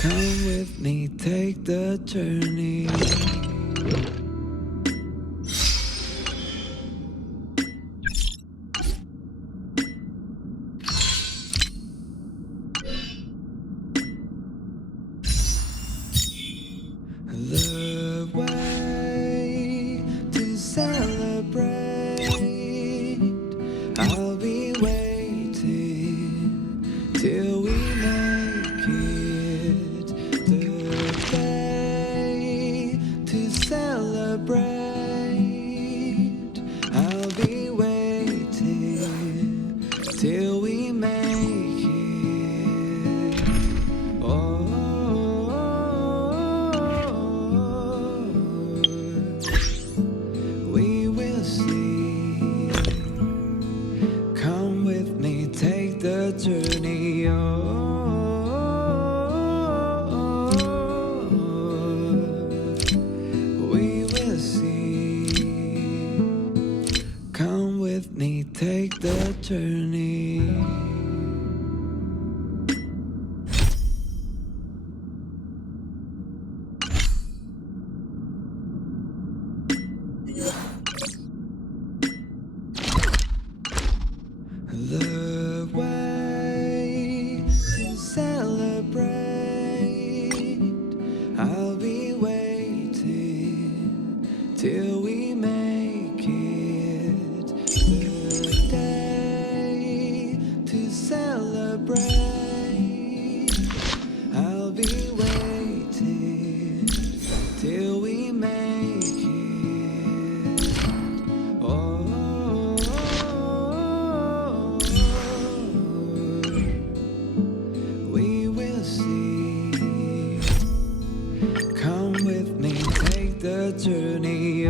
Come with me, take the journey. The way to celebrate. I'll be waiting till we make it. The day to celebrate. I'll be waiting till we make it. Oh. We will see. Come with me, take the journey. We will see. Come with me, take the journey. The way to celebrate. I'll be waiting till we make it. The day to celebrate. I'll be waiting till we make it. We will see. Come with me, take the journey.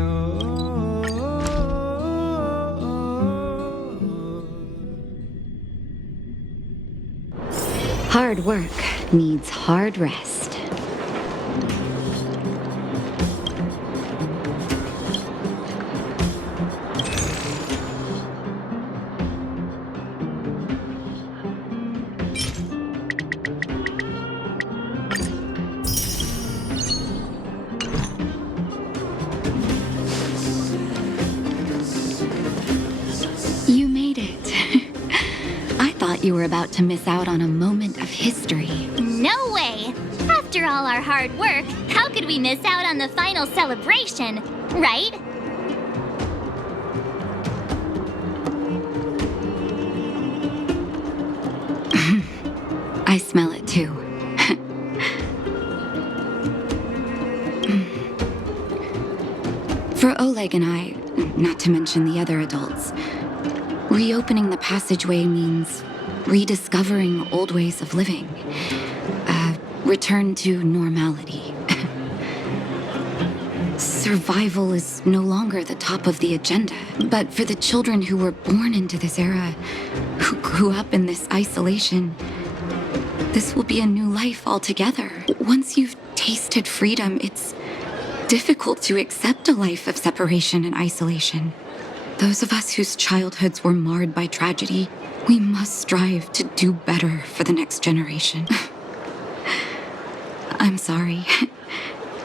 Hard work needs hard rest. You made it. I thought you were about to miss out on a moment of history. No way! After all our hard work, how could we miss out on the final celebration, right? I smell it too. For Oleg and I, not to mention the other adults, reopening the passageway means rediscovering old ways of living. Return to normality. Survival is no longer the top of the agenda. But for the children who were born into this era, who grew up in this isolation, this will be a new life altogether. Once you've tasted freedom, it's difficult to accept a life of separation and isolation. Those of us whose childhoods were marred by tragedy, we must strive to do better for the next generation. I'm sorry.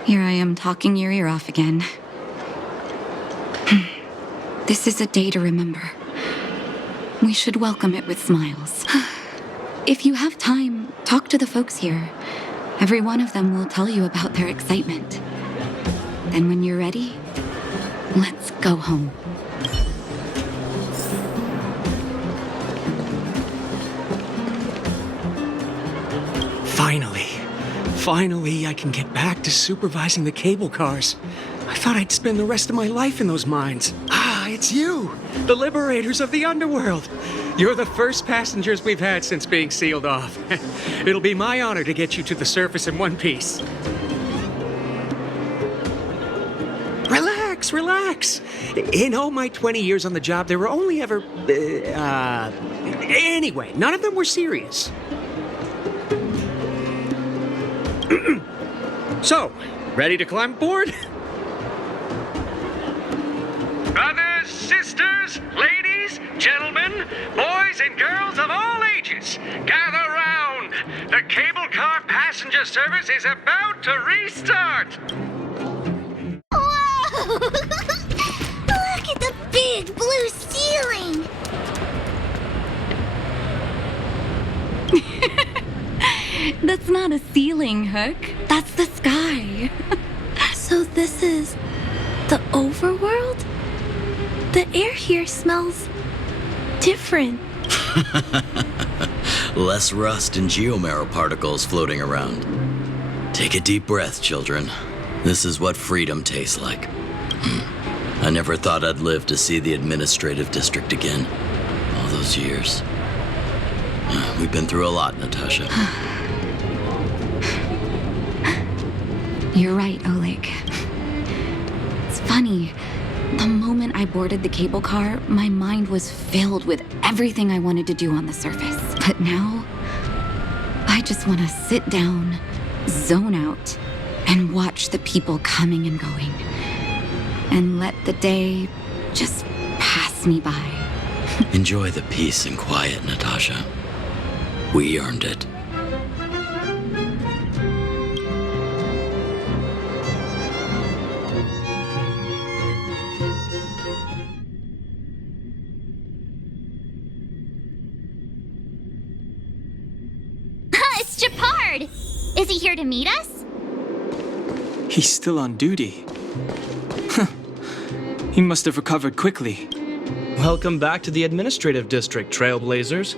Here I am talking your ear off again. This is a day to remember. We should welcome it with smiles. If you have time, talk to the folks here. Every one of them will tell you about their excitement. Then when you're ready, let's go home. Finally, I can get back to supervising the cable cars. I thought I'd spend the rest of my life in those mines. Ah, it's you, the liberators of the underworld. You're the first passengers we've had since being sealed off. It'll be my honor to get you to the surface in one piece. Relax. In all my 20 years on the job, there were only ever... Anyway, none of them were serious. So, ready to climb aboard? Brothers, sisters, ladies, gentlemen, boys and girls of all ages, gather round. The cable car passes passenger service is about to restart! Whoa! Look at the big blue ceiling! That's not a ceiling, Hook. That's the sky. So this is the overworld? The air here smells different. Less rust and geomarrow particles floating around. Take a deep breath, children. This is what freedom tastes like. I never thought I'd live to see the administrative district again. All those years. We've been through a lot, Natasha. You're right, Oleg. It's funny. The moment I boarded the cable car, my mind was filled with everything I wanted to do on the surface. But now, I just want to sit down, zone out, and watch the people coming and going. And let the day just pass me by. Enjoy the peace and quiet, Natasha. We earned it. It's Japard! Is he here to meet us? He's still on duty. He must have recovered quickly. Welcome back to the administrative district, Trailblazers.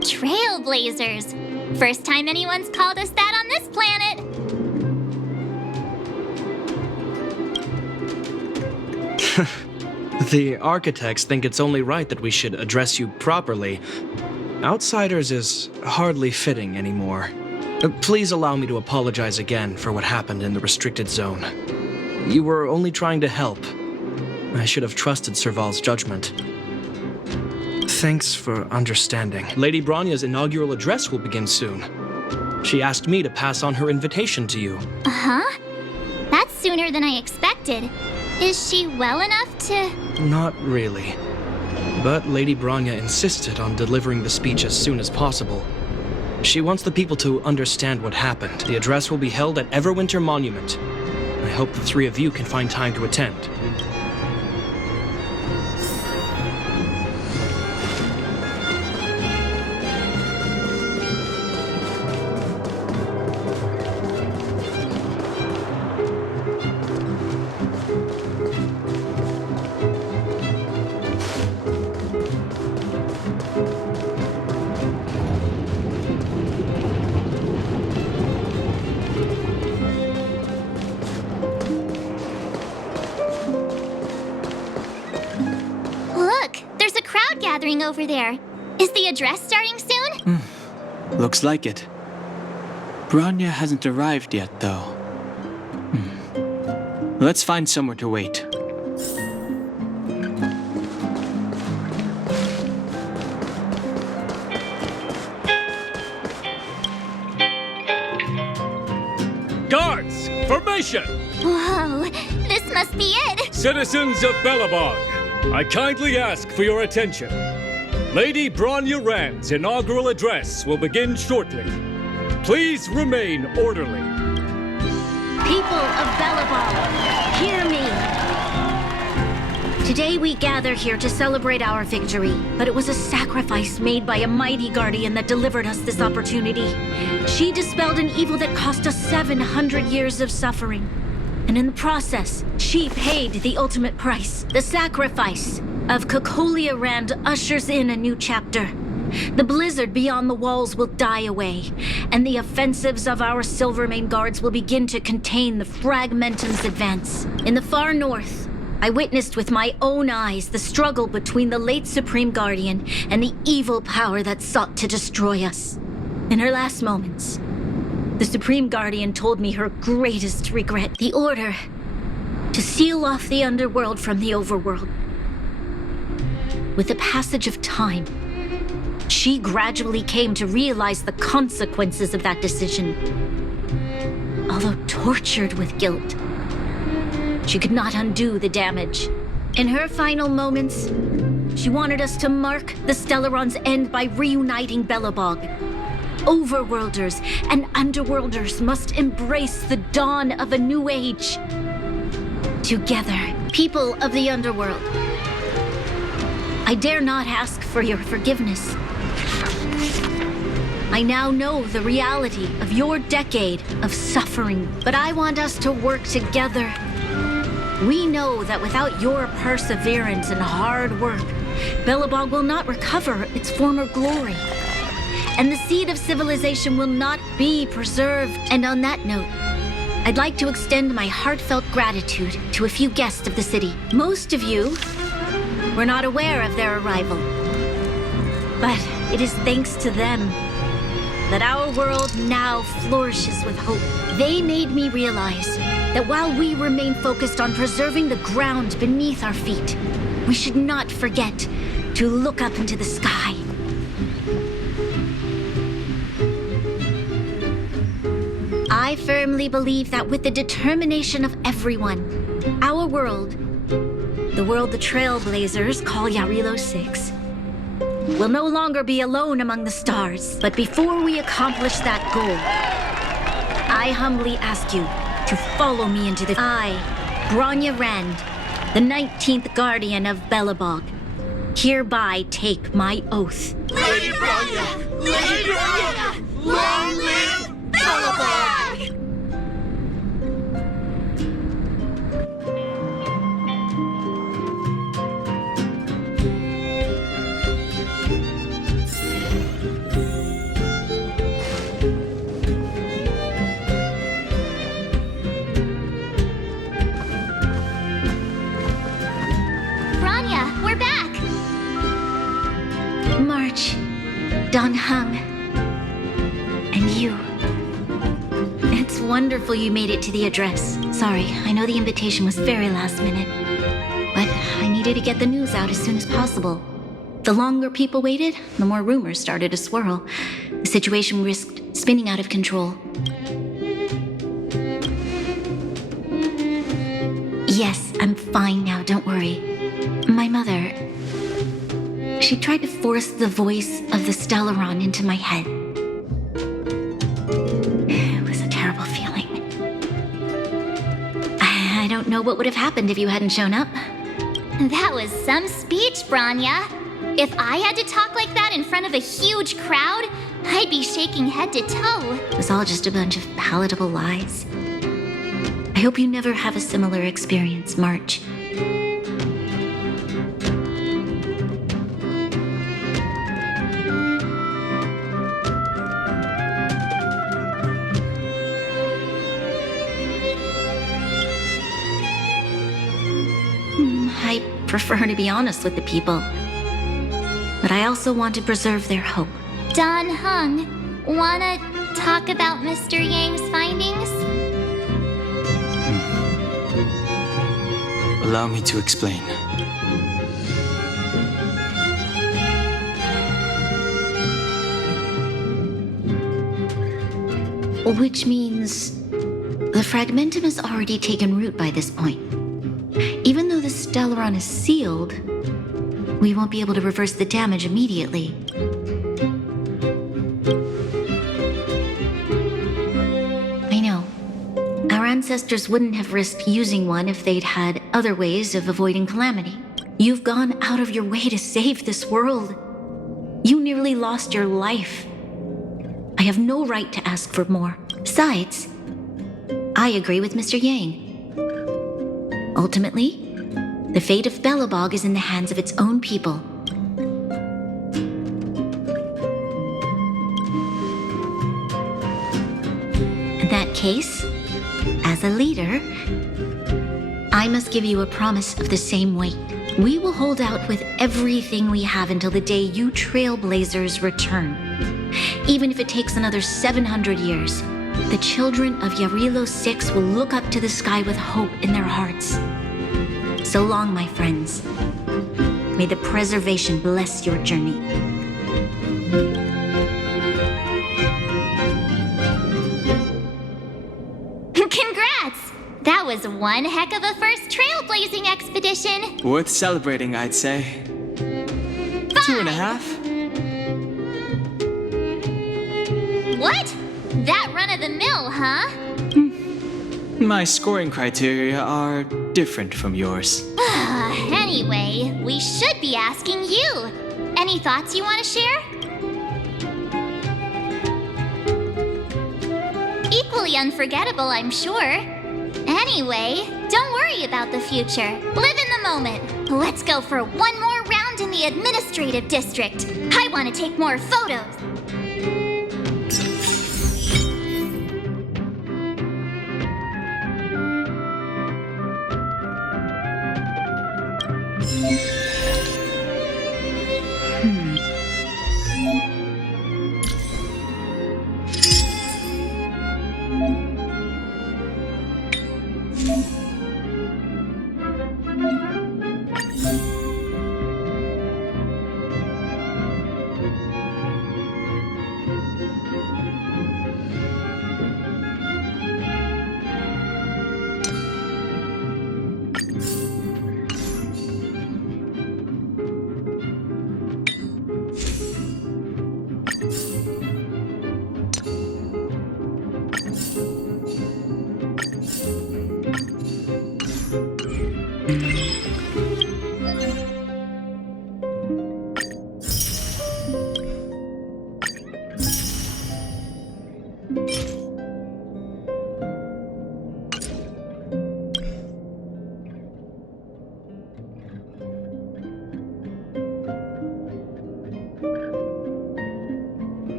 Trailblazers. First time anyone's called us that on this planet. The architects think it's only right that we should address you properly. Outsiders is hardly fitting anymore. Please allow me to apologize again for what happened in the restricted zone. You were only trying to help. I should have trusted Serval's judgment. Thanks for understanding. Lady Bronya's inaugural address will begin soon. She asked me to pass on her invitation to you. Uh-huh. That's sooner than I expected. Is she well enough to... Not really. But Lady Bronya insisted on delivering the speech as soon as possible. She wants the people to understand what happened. The address will be held at Everwinter Monument. I hope the three of you can find time to attend. Look, there's a crowd gathering over there. Is the address starting soon? Looks like it. Bronya hasn't arrived yet, though. Let's find somewhere to wait. Guards, formation! Whoa, this must be it. Citizens of Belobog, I kindly ask for your attention. Lady Bronya Rand's inaugural address will begin shortly. Please remain orderly. People of Belobog, hear me. Today we gather here to celebrate our victory, but it was a sacrifice made by a mighty guardian that delivered us this opportunity. She dispelled an evil that cost us 700 years of suffering. And in the process, she paid the ultimate price. The sacrifice of Kokolia Rand ushers in a new chapter. The blizzard beyond the walls will die away, and the offensives of our Silvermane guards will begin to contain the Fragmentum's advance. In the far north, I witnessed with my own eyes the struggle between the late Supreme Guardian and the evil power that sought to destroy us. In her last moments, the Supreme Guardian told me her greatest regret, the order to seal off the underworld from the overworld. With the passage of time, she gradually came to realize the consequences of that decision. Although tortured with guilt, she could not undo the damage. In her final moments, she wanted us to mark the Stellaron's end by reuniting Belobog. overworlders and underworlders must embrace the dawn of a new age. Together, people of the underworld, I dare not ask for your forgiveness. I now know the reality of your decade of suffering, but I want us to work together. We know that without your perseverance and hard work, Belobog will not recover its former glory, and the seed of civilization will not be preserved. And on that note, I'd like to extend my heartfelt gratitude to a few guests of the city. Most of you were not aware of their arrival, but it is thanks to them that our world now flourishes with hope. They made me realize that while we remain focused on preserving the ground beneath our feet, we should not forget to look up into the sky. I firmly believe that with the determination of everyone, our world, the world the Trailblazers call Yarilo 6, will no longer be alone among the stars. But before we accomplish that goal, I humbly ask you to follow me into the... I, Bronya Rand, the 19th Guardian of Belobog, hereby take my oath. Lady Bronya! Lady Bronya! Long live Belobog! Bronya, we're back! March, Don Hung, and you. It's wonderful you made it to the address. Sorry, I know the invitation was very last minute, but I needed to get the news out as soon as possible. The longer people waited, the more rumors started to swirl. The situation risked spinning out of control. Yes, I'm fine now, don't worry. My mother, she tried to force the voice of the Stellaron into my head. It was a terrible feeling. I don't know what would have happened if you hadn't shown up. That was some speech, Bronya. If I had to talk like that in front of a huge crowd, I'd be shaking head to toe. It was all just a bunch of palatable lies. I hope you never have a similar experience, March. I prefer to be honest with the people, but I also want to preserve their hope. Don Hung, wanna talk about Mr. Yang's findings? Allow me to explain. Which means the fragmentum has already taken root by this point. Even though the Stellaron is sealed, we won't be able to reverse the damage immediately. I know. Our ancestors wouldn't have risked using one if they'd had other ways of avoiding calamity. You've gone out of your way to save this world. You nearly lost your life. I have no right to ask for more. Besides, I agree with Mr. Yang. Ultimately, the fate of Belobog is in the hands of its own people. In that case, as a leader, I must give you a promise of the same weight. We will hold out with everything we have until the day you Trailblazers return. Even if it takes another 700 years, the children of Yarilo 6 will look up to the sky with hope in their hearts. So long, my friends. May the preservation bless your journey. Congrats! That was one heck of a first trailblazing expedition. Worth celebrating, I'd say. 2.5? What? That run-of-the-mill, huh? My scoring criteria are different from yours. Anyway, we should be asking you. Any thoughts you want to share? Equally unforgettable, I'm sure. Anyway, don't worry about the future. Live in the moment. Let's go for one more round in the administrative district. I want to take more photos.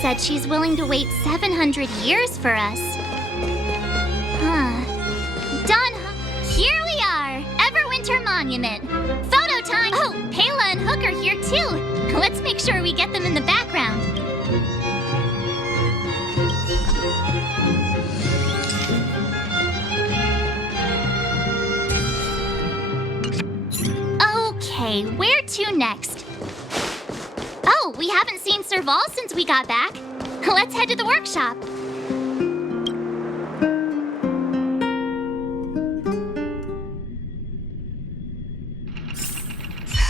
Said she's willing to wait 700 years for us. Done. Here we are, Everwinter Monument. Photo time! Oh, Pela and Hook are here too. Let's make sure we get them in the background. Okay, where to next? Oh, we haven't seen Serval since we got back. Let's head to the workshop.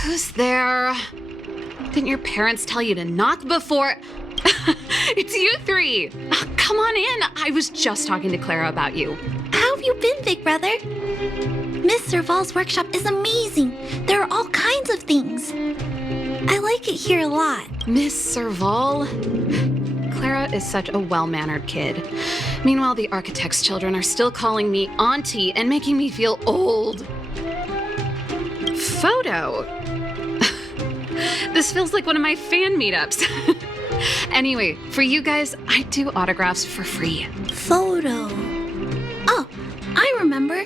Who's there? Didn't your parents tell you to knock before? It's you three. Come on in. I was just talking to Clara about you. How have you been, big brother? Miss Serval's workshop is amazing. There are all kinds of things. I like it here a lot. Miss Serval? Clara is such a well-mannered kid. Meanwhile, the architect's children are still calling me auntie and making me feel old. Photo. This feels like one of my fan meetups. Anyway, for you guys, I do autographs for free. Photo. Oh, I remember.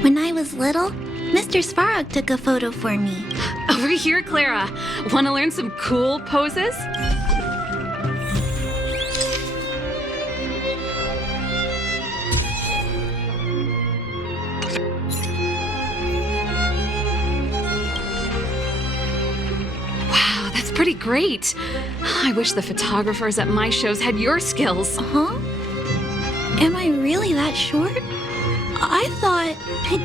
When I was little, Mr. Svarog took a photo for me. Over here, Clara. Want to learn some cool poses? Wow, that's pretty great. I wish the photographers at my shows had your skills. Huh? Am I really that short? I thought...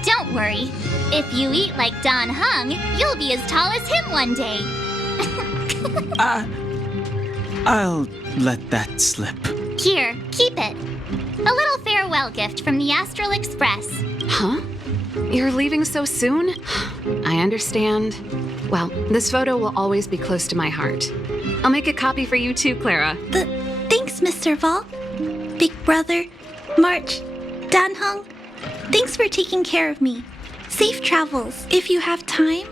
Don't worry. If you eat like Don Hung, you'll be as tall as him one day. I'll let that slip. Here, keep it. A little farewell gift from the Astral Express. Huh? You're leaving so soon? I understand. Well, this photo will always be close to my heart. I'll make a copy for you too, Clara. Thanks, Mr. Vol. Big Brother, March, Dan Hung. Thanks for taking care of me. Safe travels. If you have time,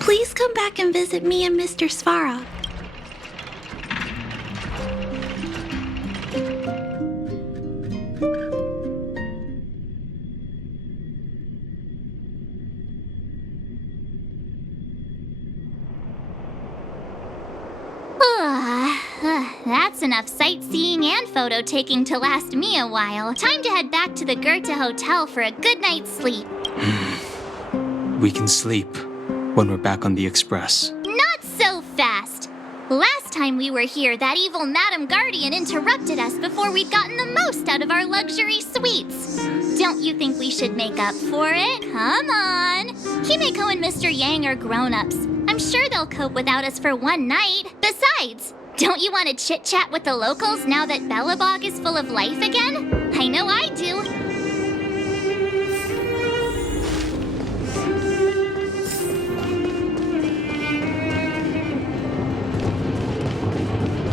please come back and visit me and Mr. Svarog. That's enough sightseeing and photo taking to last me a while. Time to head back to the Goethe Hotel for a good night's sleep. We can sleep when we're back on the Express. Not so fast! Last time we were here, that evil Madam Guardian interrupted us before we'd gotten the most out of our luxury suites. Don't you think we should make up for it? Come on! Himeko and Mr. Yang are grown-ups. I'm sure they'll cope without us for one night. Besides, don't you want to chit-chat with the locals now that Belobog is full of life again? I know I do.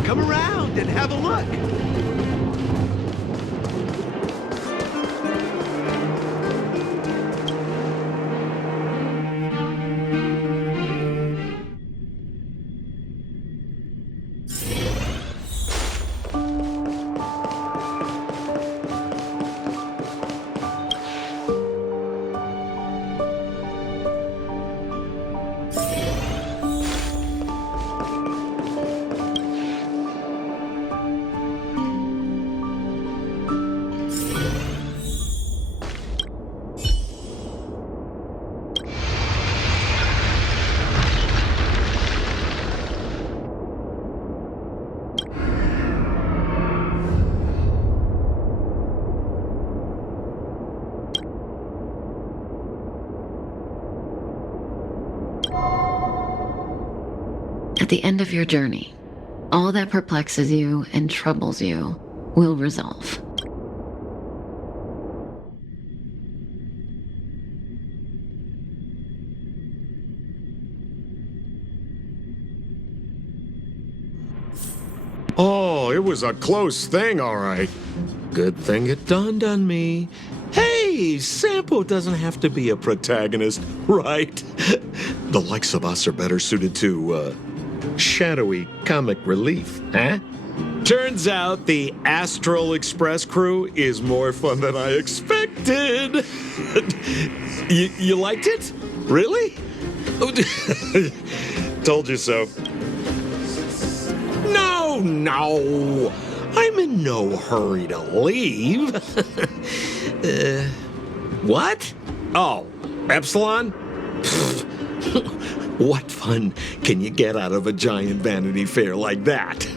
Come around and have a look. At the end of your journey, all that perplexes you and troubles you will resolve. Oh, it was a close thing, all right. Good thing it dawned on me. Hey, Sampo doesn't have to be a protagonist, right? The likes of us are better suited to, shadowy comic relief, huh? Turns out the Astral Express crew is more fun than I expected. You liked it? Really? Told you so. No. I'm in no hurry to leave. What? Oh, Epsilon? What fun can you get out of a giant Vanity Fair like that?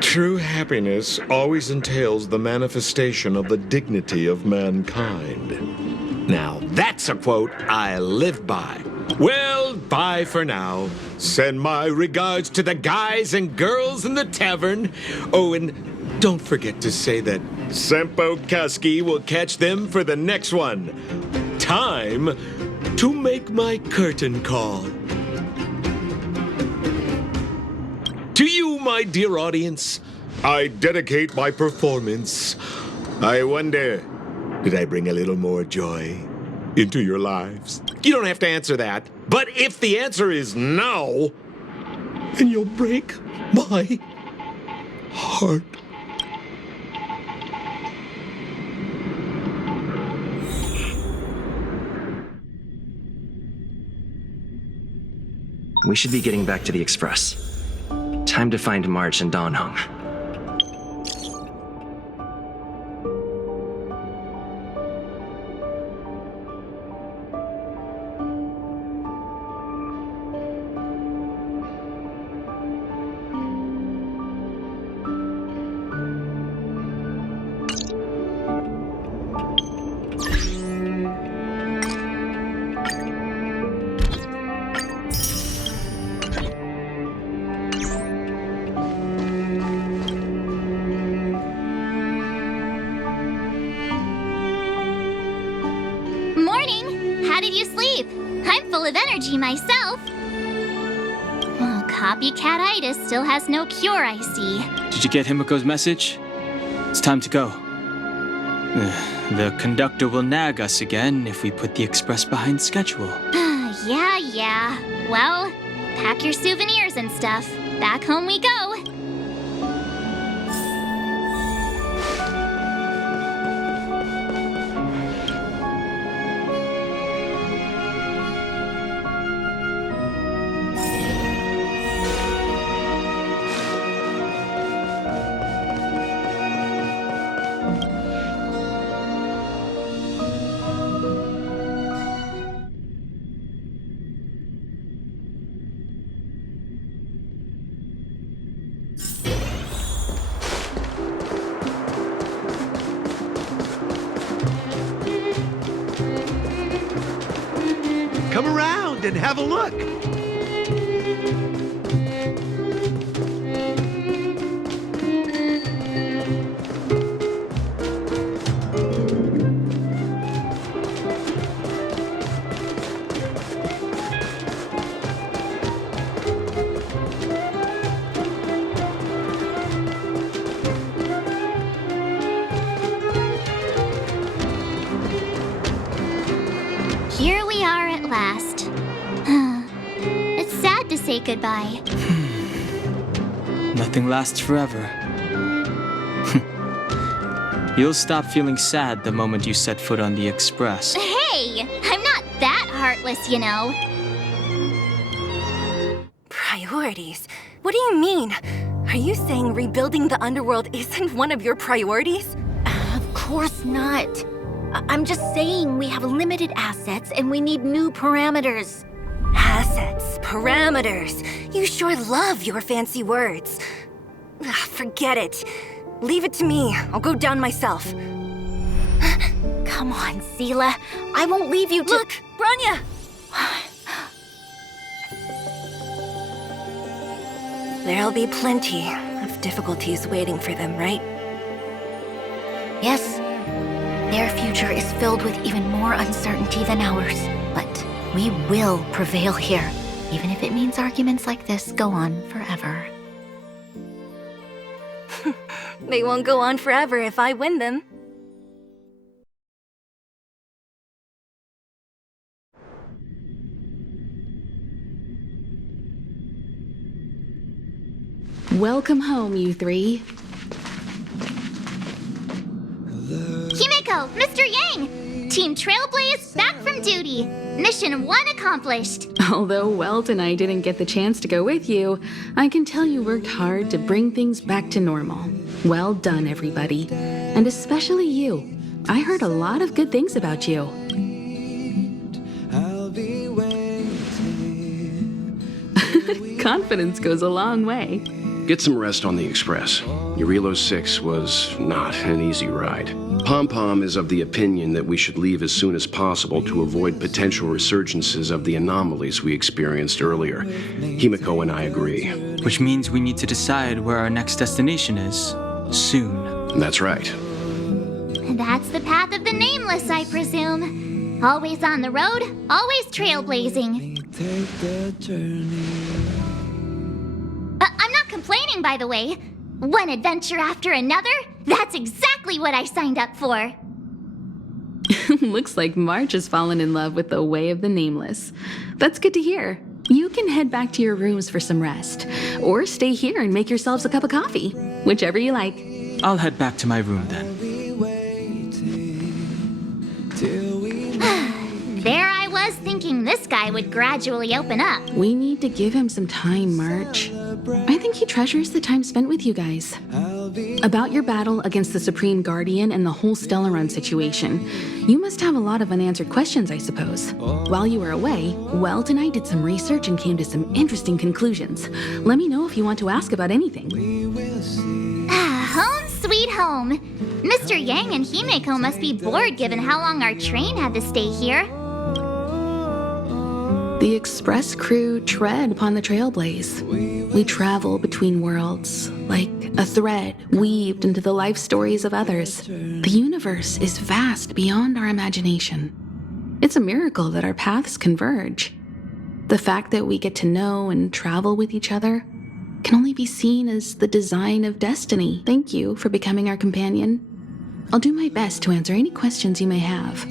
True happiness always entails the manifestation of the dignity of mankind. Now, that's a quote I live by. Well, bye for now. Send my regards to the guys and girls in the tavern. Oh, and don't forget to say that Sempo Kuski will catch them for the next one. Time to make my curtain call. To you, my dear audience, I dedicate my performance. I wonder, did I bring a little more joy into your lives? You don't have to answer that. But if the answer is no, then you'll break my heart. We should be getting back to the express. Time to find March and Dan Heng. Morning! How did you sleep? I'm full of energy myself. Oh, copycat-itis still has no cure, I see. Did you get Himiko's message? It's time to go. The conductor will nag us again if we put the express behind schedule. Yeah. Well, pack your souvenirs and stuff. Back home we go. Come around and have a look. Here we are at last. It's sad to say goodbye. Nothing lasts forever. You'll stop feeling sad the moment you set foot on the express. Hey! I'm not that heartless, you know. Priorities? What do you mean? Are you saying rebuilding the underworld isn't one of your priorities? Of course not. I'm just saying we have limited assets and we need new parameters. Assets, parameters. You sure love your fancy words. Forget it. Leave it to me. I'll go down myself. Come on, Seela. I won't leave you to— Look, Branya! There'll be plenty of difficulties waiting for them, right? Yes. Their future is filled with even more uncertainty than ours. But we will prevail here, even if it means arguments like this go on forever. They won't go on forever if I win them. Welcome home, you three. Himiko, Mr. Yang! Team Trailblaze back from duty. Mission 1 accomplished. Although Welt and I didn't get the chance to go with you, I can tell you worked hard to bring things back to normal. Well done, everybody. And especially you. I heard a lot of good things about you. Confidence goes a long way. Get some rest on the express. Urilo 6 was not an easy ride. Pom-Pom is of the opinion that we should leave as soon as possible to avoid potential resurgences of the anomalies we experienced earlier. Himiko and I agree. Which means we need to decide where our next destination is. Soon. That's right. That's the path of the nameless, I presume. Always on the road, always trailblazing. I'm not complaining, by the way. One adventure after another? That's exactly what I signed up for. Looks like March has fallen in love with the Way of the Nameless. That's good to hear. You can head back to your rooms for some rest, or stay here and make yourselves a cup of coffee, whichever you like. I'll head back to my room then. There I was thinking this guy would gradually open up. We need to give him some time, March. I think he treasures the time spent with you guys. About your battle against the Supreme Guardian and the whole Stellaron situation, you must have a lot of unanswered questions, I suppose. While you were away, Welt and I did some research and came to some interesting conclusions. Let me know if you want to ask about anything. Home sweet home. Mr. Yang and Himeko must be bored given how long our train had to stay here. The express crew tread upon the trailblaze. We travel between worlds, like a thread weaved into the life stories of others. The universe is vast beyond our imagination. It's a miracle that our paths converge. The fact that we get to know and travel with each other can only be seen as the design of destiny. Thank you for becoming our companion. I'll do my best to answer any questions you may have.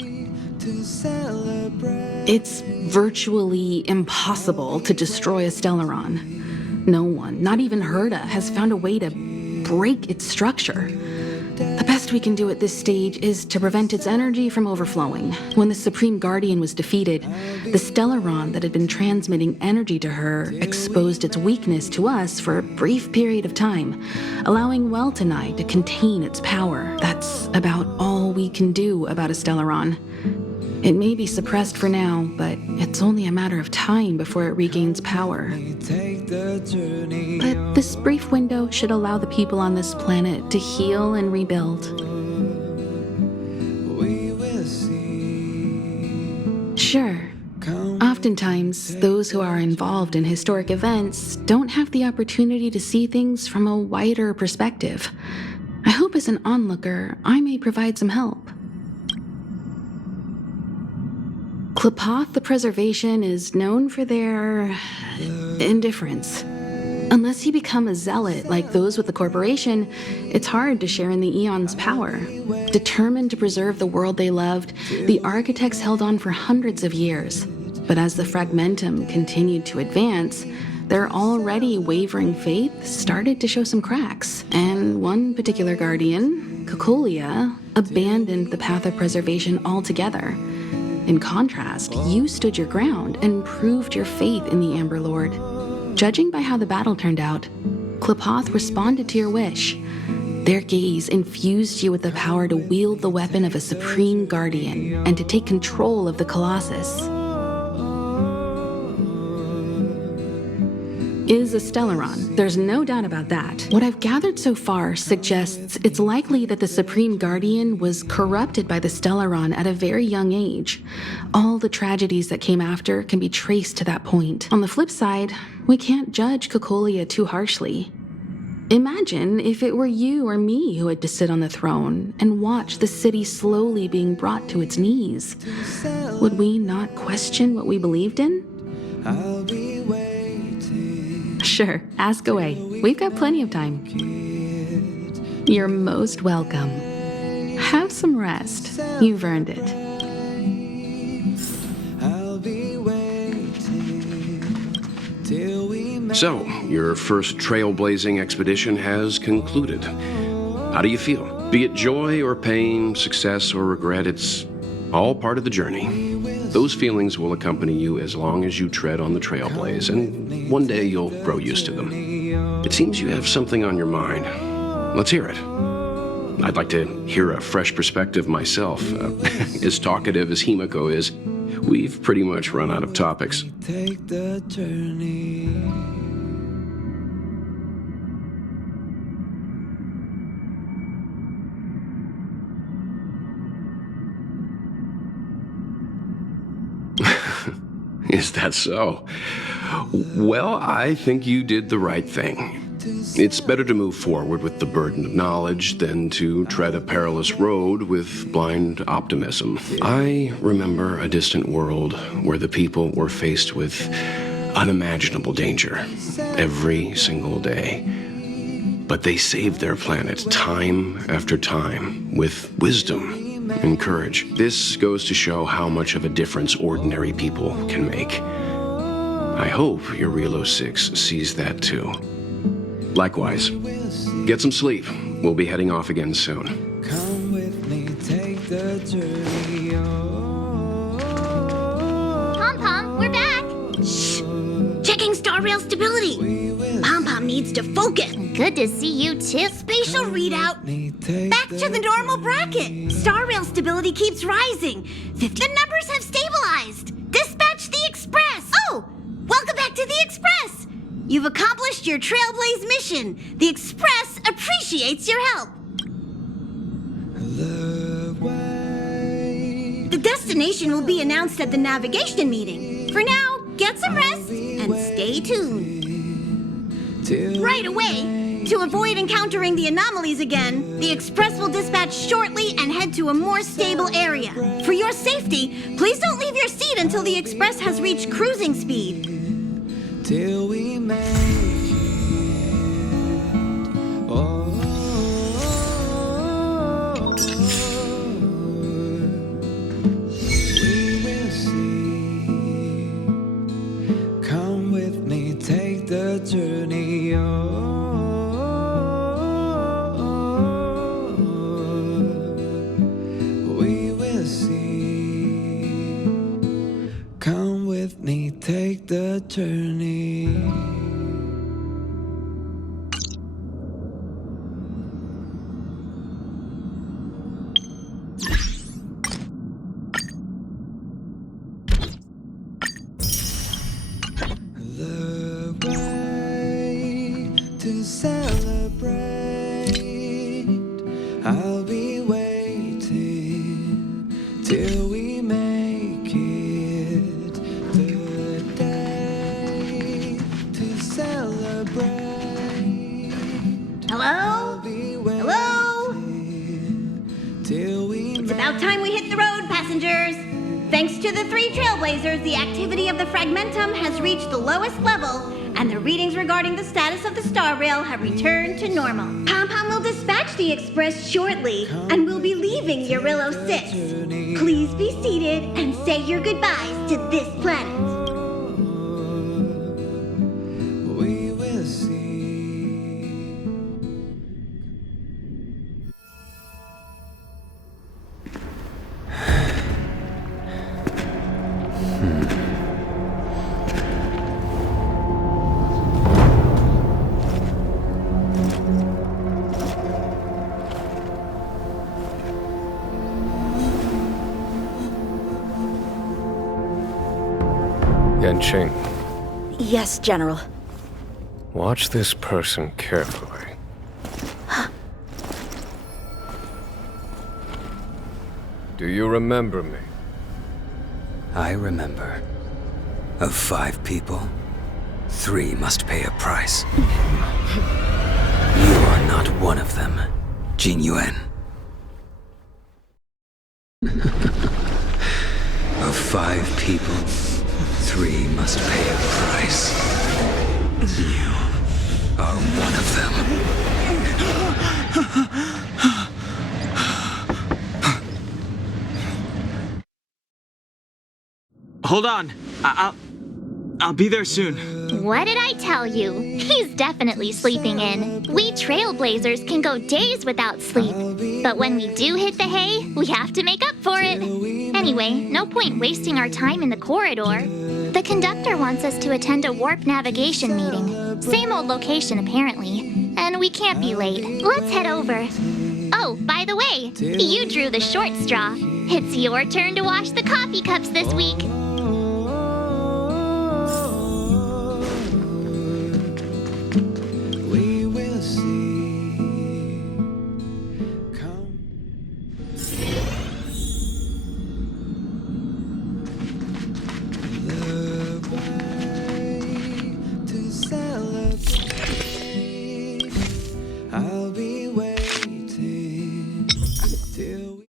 It's virtually impossible to destroy a Stellaron. No one, not even Herda, has found a way to break its structure. The best we can do at this stage is to prevent its energy from overflowing. When the Supreme Guardian was defeated, the Stellaron that had been transmitting energy to her exposed its weakness to us for a brief period of time, allowing Welt and I to contain its power. That's about all we can do about a Stellaron. It may be suppressed for now, but it's only a matter of time before it regains power. But this brief window should allow the people on this planet to heal and rebuild. Sure, oftentimes those who are involved in historic events don't have the opportunity to see things from a wider perspective. I hope as an onlooker, I may provide some help. Klapoth the Preservation is known for their indifference. Unless you become a zealot like those with the corporation, it's hard to share in the Eon's power. Determined to preserve the world they loved, the architects held on for hundreds of years. But as the Fragmentum continued to advance, their already wavering faith started to show some cracks. And one particular guardian, Cocolia, abandoned the path of preservation altogether. In contrast, you stood your ground and proved your faith in the Amber Lord. Judging by how the battle turned out, Klapoth responded to your wish. Their gaze infused you with the power to wield the weapon of a supreme guardian and to take control of the Colossus. Is a Stellaron. There's no doubt about that. What I've gathered so far suggests it's likely that the Supreme Guardian was corrupted by the Stellaron at a very young age. All the tragedies that came after can be traced to that point. On the flip side, we can't judge Cocolia too harshly. Imagine if it were you or me who had to sit on the throne and watch the city slowly being brought to its knees. Would we not question what we believed in? I'll be waiting. Sure, ask away. We've got plenty of time. You're most welcome. Have some rest. You've earned it. I'll be waiting till we meet. So, your first trailblazing expedition has concluded. How do you feel? Be it joy or pain, success or regret, it's all part of the journey. Those feelings will accompany you as long as you tread on the trailblaze, and one day you'll grow used to them. It seems you have something on your mind. Let's hear it. I'd like to hear a fresh perspective myself. As talkative as Himeko is, we've pretty much run out of topics. Take the journey. Is that so? Well, I think you did the right thing. It's better to move forward with the burden of knowledge than to tread a perilous road with blind optimism. I remember a distant world where the people were faced with unimaginable danger every single day. But they saved their planet time after time with wisdom and courage. This goes to show how much of a difference ordinary people can make. I hope your Relo 6 sees that too. Likewise, get some sleep. We'll be heading off again soon. Come with me, take the journey. Pom-Pom, we're back. Shh! Checking Star Rail stability. Pom-Pom needs to focus. Good to see you too. Spatial readout. Back to the normal bracket. Star Rail stability keeps rising. The numbers have stabilized. Dispatch the Express. Oh, welcome back to the Express. You've accomplished your Trailblaze mission. The Express appreciates your help. The destination will be announced at the navigation meeting. For now, get some rest and stay tuned. Right away, to avoid encountering the anomalies again, the Express will dispatch shortly and head to a more stable area. For your safety, please don't leave your seat until the Express has reached cruising speed. Till we make it. Oh, we will see. Come with me, take the journey. We will see. Come with me, take the journey. The way to celebrate. I'll be waiting till we make it. The day to celebrate. Hello? Hello? It's about time we hit the road, passengers. Thanks to the 3 Trailblazers, the activity of the Fragmentum has reached the lowest level, and the readings regarding the status of the Star Rail have returned to normal. Pom-Pom will dispatch the Express shortly, and we'll be leaving Relo 6. Please be seated and say your goodbyes to this planet. We will see. Yanqing, Yes, General. watch this person carefully. Do you remember me? I remember. Of 5 people, 3 must pay a price. You are not one of them, Jin Yuan. Of 5 people, 3 must pay a price. You are one of them. Hold on. I'll be there soon. What did I tell you? He's definitely sleeping in. We Trailblazers can go days without sleep. But when we do hit the hay, we have to make up for it. Anyway, no point wasting our time in the corridor. The conductor wants us to attend a warp navigation meeting. Same old location, apparently. And we can't be late. Let's head over. Oh, by the way, you drew the short straw. It's your turn to wash the coffee cups this week. We will see. Come. The way to celebrate. I'll be waiting till we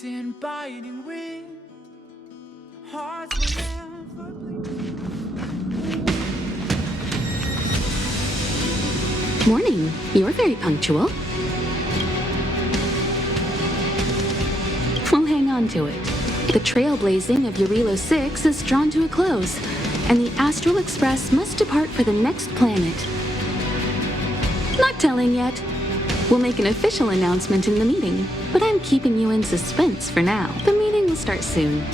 didn't buy any wind. Hearts will never bleed. Morning. You're very punctual. We'll hang on to it. The trailblazing of Eurilo 6 is drawn to a close, and the Astral Express must depart for the next planet. Not telling yet. We'll make an official announcement in the meeting, but I'm keeping you in suspense for now. The meeting will start soon.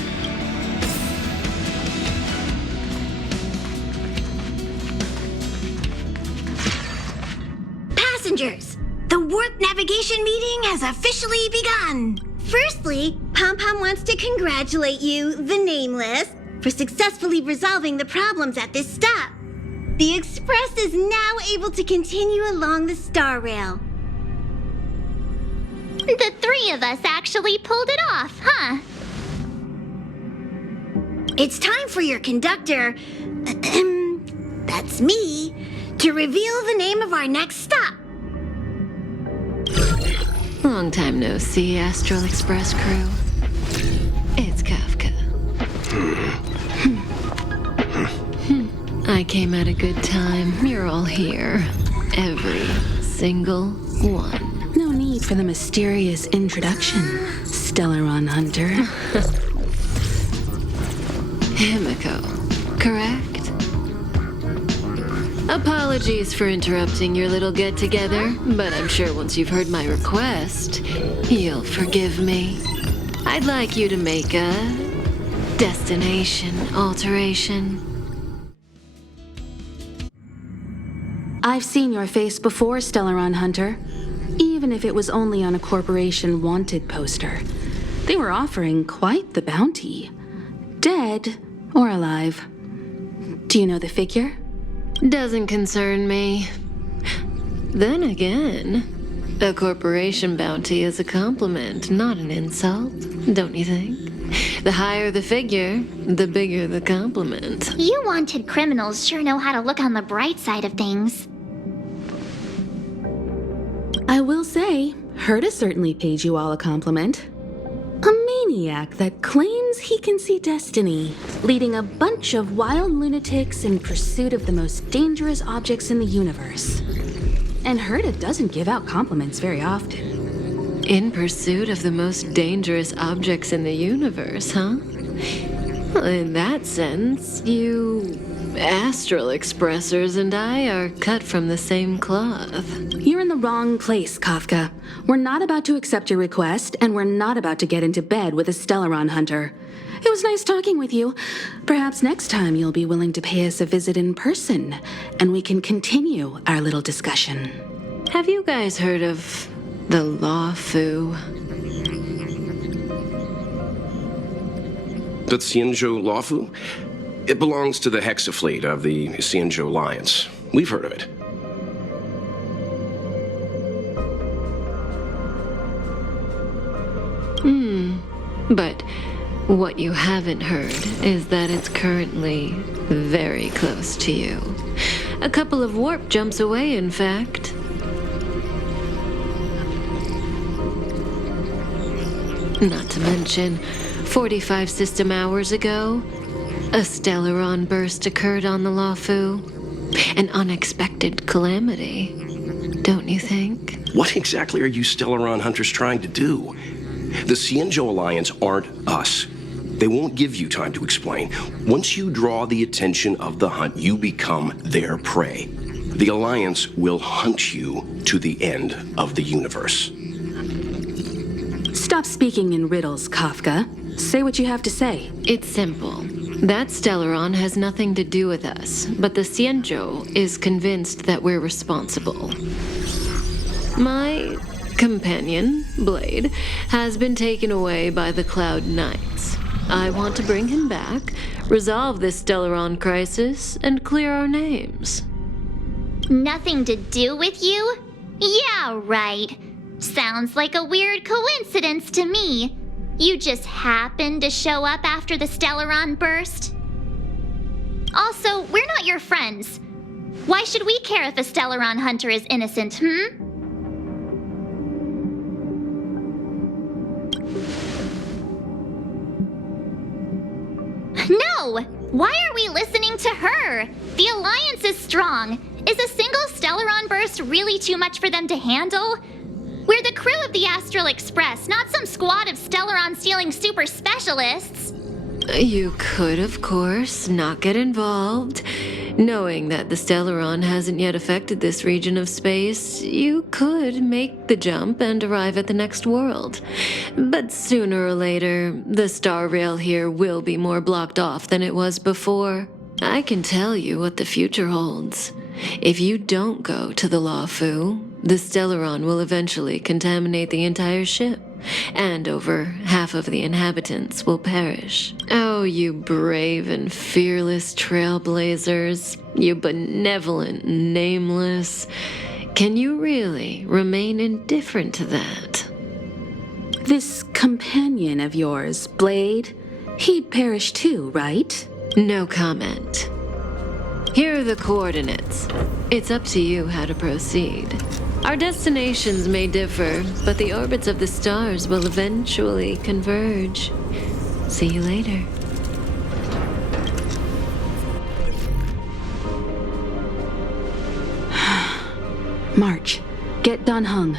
Passengers, the warp navigation meeting has officially begun. Firstly, Pom-Pom wants to congratulate you, the Nameless, for successfully resolving the problems at this stop. The Express is now able to continue along the Star Rail. The three of us actually pulled it off, huh? It's time for your conductor, that's me, to reveal the name of our next stop. Long time no see, Astral Express crew. It's Kafka. I came at a good time. You're all here. Every single one. No need for the mysterious introduction, Stellaron Hunter. Himiko, correct? Apologies for interrupting your little get-together, but I'm sure once you've heard my request, you'll forgive me. I'd like you to make a destination alteration. I've seen your face before, Stellaron Hunter. Even if it was only on a corporation wanted poster. They were offering quite the bounty. Dead or alive. Do you know the figure? Doesn't concern me. Then again, a corporation bounty is a compliment, not an insult, don't you think? The higher the figure, the bigger the compliment. You wanted criminals sure know how to look on the bright side of things. I will say, Herta certainly paid you all a compliment. A maniac that claims he can see destiny, leading a bunch of wild lunatics in pursuit of the most dangerous objects in the universe. And Herta doesn't give out compliments very often. In pursuit of the most dangerous objects in the universe, huh? Well, in that sense, you Astral Expressers and I are cut from the same cloth. You're in the wrong place, Kafka. We're not about to accept your request, and we're not about to get into bed with a Stellaron Hunter. It was nice talking with you. Perhaps next time you'll be willing to pay us a visit in person, and we can continue our little discussion. Have you guys heard of the Law Fu? The Xianzhou Lawfu? It belongs to the Hexafleet of the Xianzhou Alliance. We've heard of it. But what you haven't heard is that it's currently very close to you. A couple of warp jumps away, in fact. Not to mention, 45 system hours ago, a Stellaron burst occurred on the Lawfu. An unexpected calamity, don't you think? What exactly are you Stellaron Hunters trying to do? The Xianzhou Alliance aren't us. They won't give you time to explain. Once you draw the attention of the hunt, you become their prey. The Alliance will hunt you to the end of the universe. Stop speaking in riddles, Kafka. Say what you have to say. It's simple. That Stellaron has nothing to do with us, but the Xianzhou is convinced that we're responsible. My companion, Blade, has been taken away by the Cloud Knights. I want to bring him back, resolve this Stellaron crisis, and clear our names. Nothing to do with you? Yeah, right. Sounds like a weird coincidence to me. You just happened to show up after the Stellaron burst? Also, we're not your friends. Why should we care if a Stellaron hunter is innocent, Why are we listening to her? The Alliance is strong. Is a single Stellaron burst really too much for them to handle? We're the crew of the Astral Express, not some squad of Stellaron-stealing super specialists. You could, of course, not get involved. Knowing that the Stellaron hasn't yet affected this region of space, you could make the jump and arrive at the next world. But sooner or later, the Star Rail here will be more blocked off than it was before. I can tell you what the future holds. If you don't go to the Luofu, the Stellaron will eventually contaminate the entire ship, and over half of the inhabitants will perish. Oh, you brave and fearless trailblazers, you benevolent nameless. Can you really remain indifferent to that? This companion of yours, Blade, he'd perish too, right? No comment. Here are the coordinates. It's up to you how to proceed. Our destinations may differ, but the orbits of the stars will eventually converge. See you later. March, get Dan Heng.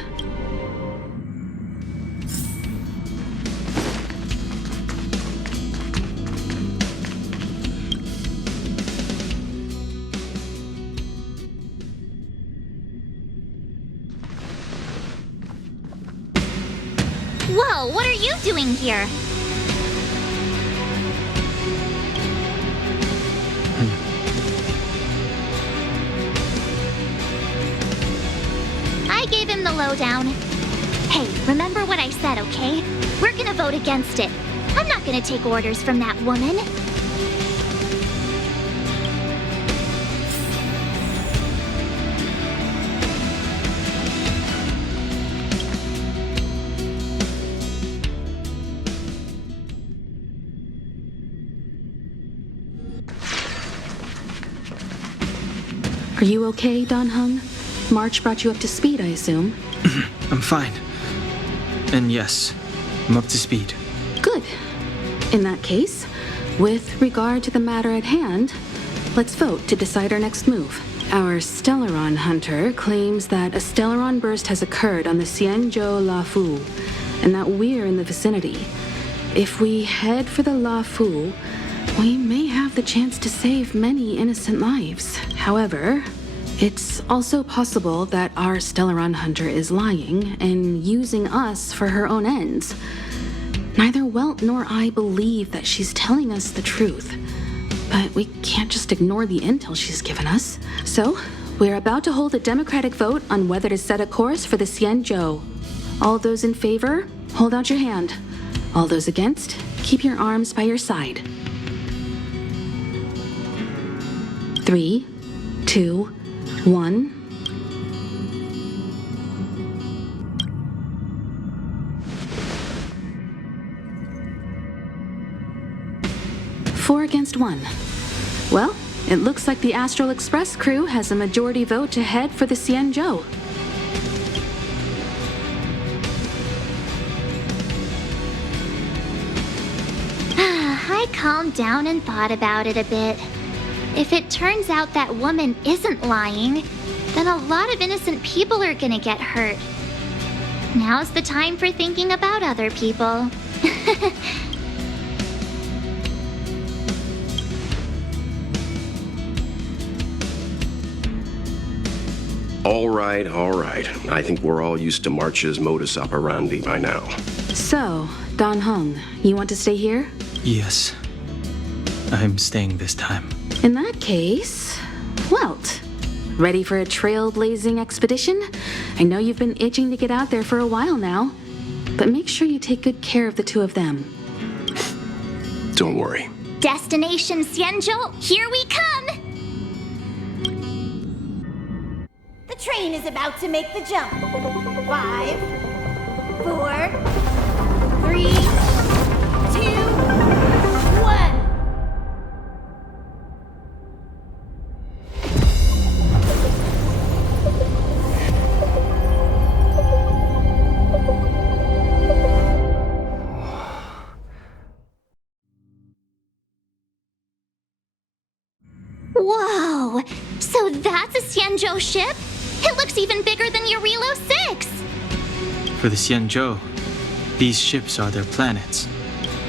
Whoa, what are you doing here? I gave him the lowdown. Hey, remember what I said, okay? We're gonna vote against it. I'm not gonna take orders from that woman. Are you okay, Dan Heng? March brought you up to speed, I assume. I'm fine. And yes, I'm up to speed. Good. In that case, with regard to the matter at hand, let's vote to decide our next move. Our Stellaron hunter claims that a Stellaron burst has occurred on the Xianzhou Luofu, and that we're in the vicinity. If we head for the Luofu, we may have the chance to save many innocent lives. However, it's also possible that our Stellaron hunter is lying and using us for her own ends. Neither Welt nor I believe that she's telling us the truth, but we can't just ignore the intel she's given us. So, we're about to hold a democratic vote on whether to set a course for the Xianzhou. All those in favor, hold out your hand. All those against, keep your arms by your side. 3, 2, 1. Four against 1. Well, it looks like the Astral Express crew has a majority vote to head for the Xianzhou. I calmed down and thought about it a bit. If it turns out that woman isn't lying, then a lot of innocent people are gonna get hurt. Now's the time for thinking about other people. All right, all right. I think we're all used to March's modus operandi by now. So, Dan Heng, you want to stay here? Yes. I'm staying this time. In that case, Welt, ready for a trailblazing expedition? I know you've been itching to get out there for a while now, but make sure you take good care of the two of them. Don't worry. Destination Xianzhou, here we come! The train is about to make the jump. 5, 4, 3, 2, 1. Xianzhou ship. It looks even bigger than Eurilo 6. For the Xianzhou, these ships are their planets.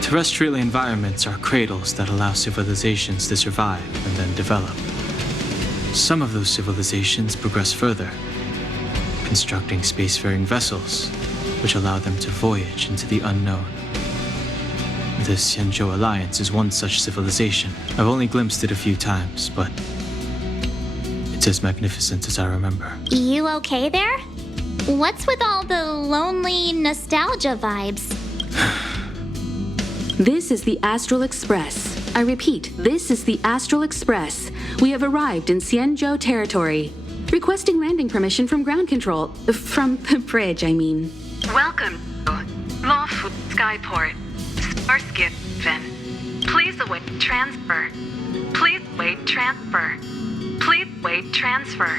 Terrestrial environments are cradles that allow civilizations to survive and then develop. Some of those civilizations progress further, constructing spacefaring vessels, which allow them to voyage into the unknown. The Xianzhou Alliance is one such civilization. I've only glimpsed it a few times, but it's as magnificent as I remember. You okay there? What's with all the lonely nostalgia vibes? This is the Astral Express. I repeat, this is the Astral Express. We have arrived in Xianzhou territory. Requesting landing permission from ground control. From the bridge, I mean. Welcome to Nuovo Skyport. Starskin Fin. Please await transfer. Please wait transfer. Please wait transfer.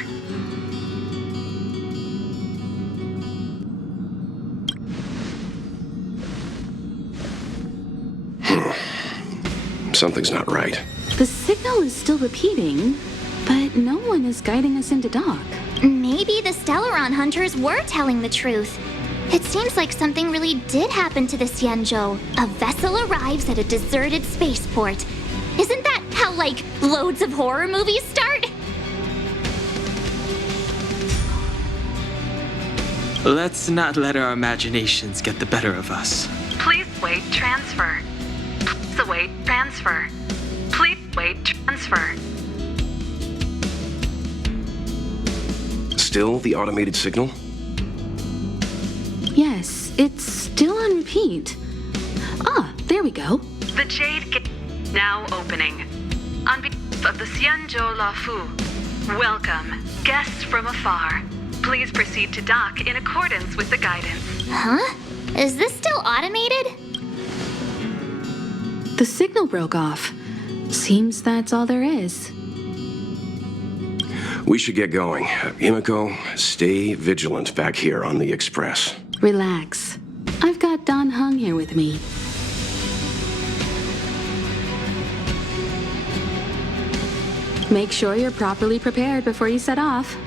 Something's not right. The signal is still repeating, but no one is guiding us into dock. Maybe the Stellaron hunters were telling the truth. It seems like something really did happen to the Xianzhou. A vessel arrives at a deserted spaceport. Isn't that how, like, loads of horror movies start? Let's not let our imaginations get the better of us. Please wait transfer. Please await transfer. Please wait transfer. Still the automated signal? Yes, it's still on repeat. Ah, there we go. The Jade Gate now opening. On behalf of the Xianzhou Lafu, welcome, guests from afar. Please proceed to dock in accordance with the guidance. Huh? Is this still automated? The signal broke off. Seems that's all there is. We should get going. Himiko, stay vigilant back here on the Express. Relax. I've got Dan Heng here with me. Make sure you're properly prepared before you set off.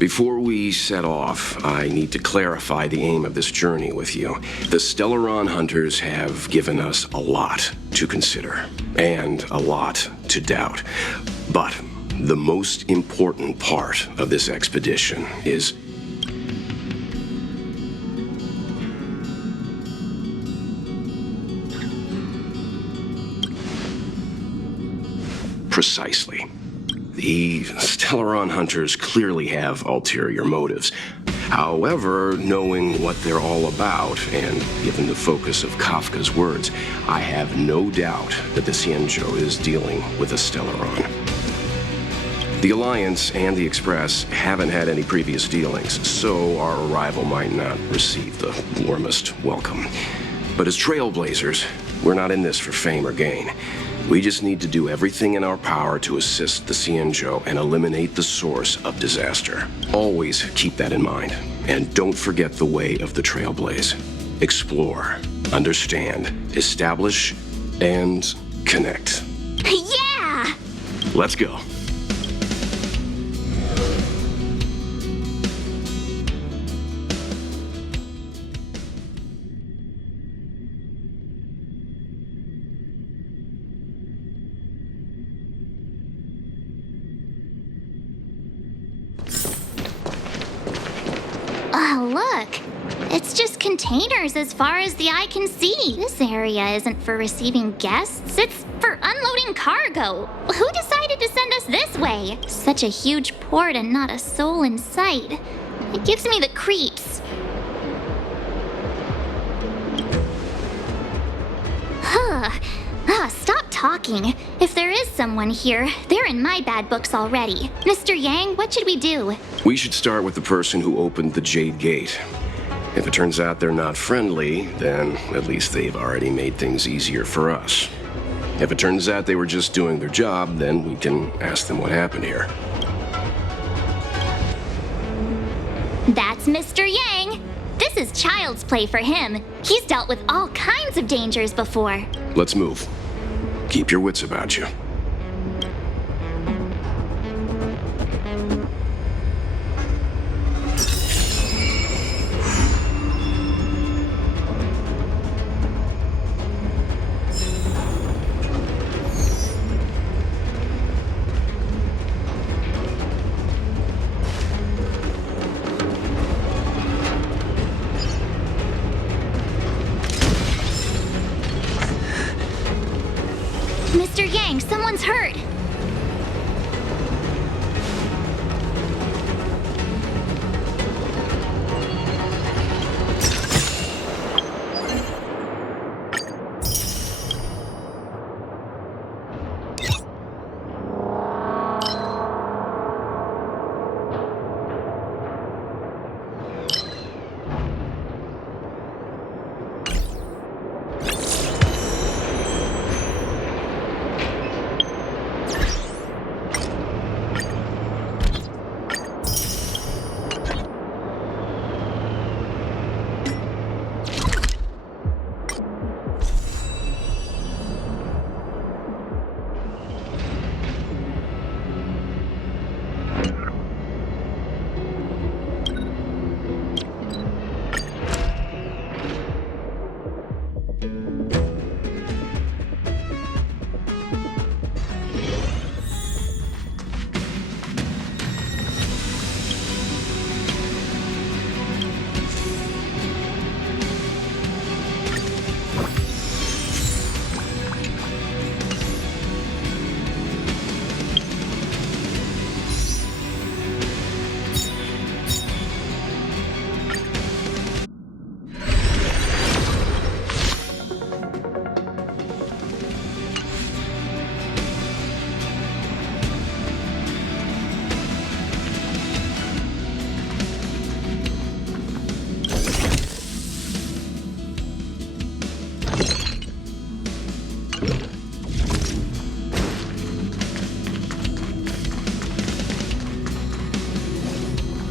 Before we set off, I need to clarify the aim of this journey with you. The Stellaron hunters have given us a lot to consider, and a lot to doubt. But the most important part of this expedition is precisely. The Stellaron hunters clearly have ulterior motives. However, knowing what they're all about, and given the focus of Kafka's words, I have no doubt that the Xianzhou is dealing with a Stellaron. The Alliance and the Express haven't had any previous dealings, so our arrival might not receive the warmest welcome. But as trailblazers, we're not in this for fame or gain. We just need to do everything in our power to assist the Xianzhou and eliminate the source of disaster. Always keep that in mind. And don't forget the way of the Trailblaze. Explore, understand, establish, and connect. Yeah! Let's go. Oh, look. It's just containers as far as the eye can see. This area isn't for receiving guests. It's for unloading cargo. Who decided to send us this way? Such a huge port and not a soul in sight. It gives me the creeps. Stop talking. If there is someone here, they're in my bad books already. Mr. Yang, what should we do? We should start with the person who opened the Jade Gate. If it turns out they're not friendly, then at least they've already made things easier for us. If it turns out they were just doing their job, then we can ask them what happened here. That's Mr. Yang. This is child's play for him. He's dealt with all kinds of dangers before. Let's move. Keep your wits about you. Mr. Yang, someone's hurt.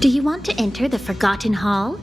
Do you want to enter the Forgotten Hall?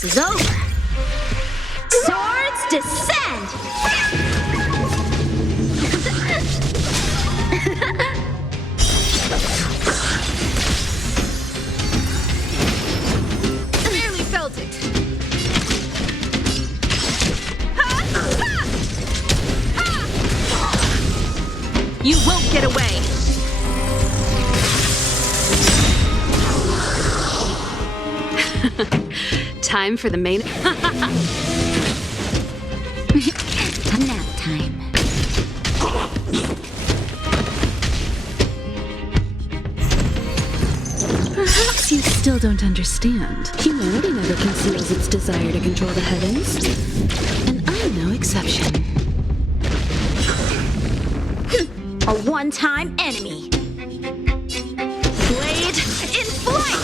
this is over. Swords descend! Barely felt it. You won't get away! Time for the main. A nap time. Perhaps you still don't understand. Humanity never conceals its desire to control the heavens. And I'm no exception. A one-time enemy. Blade in flight!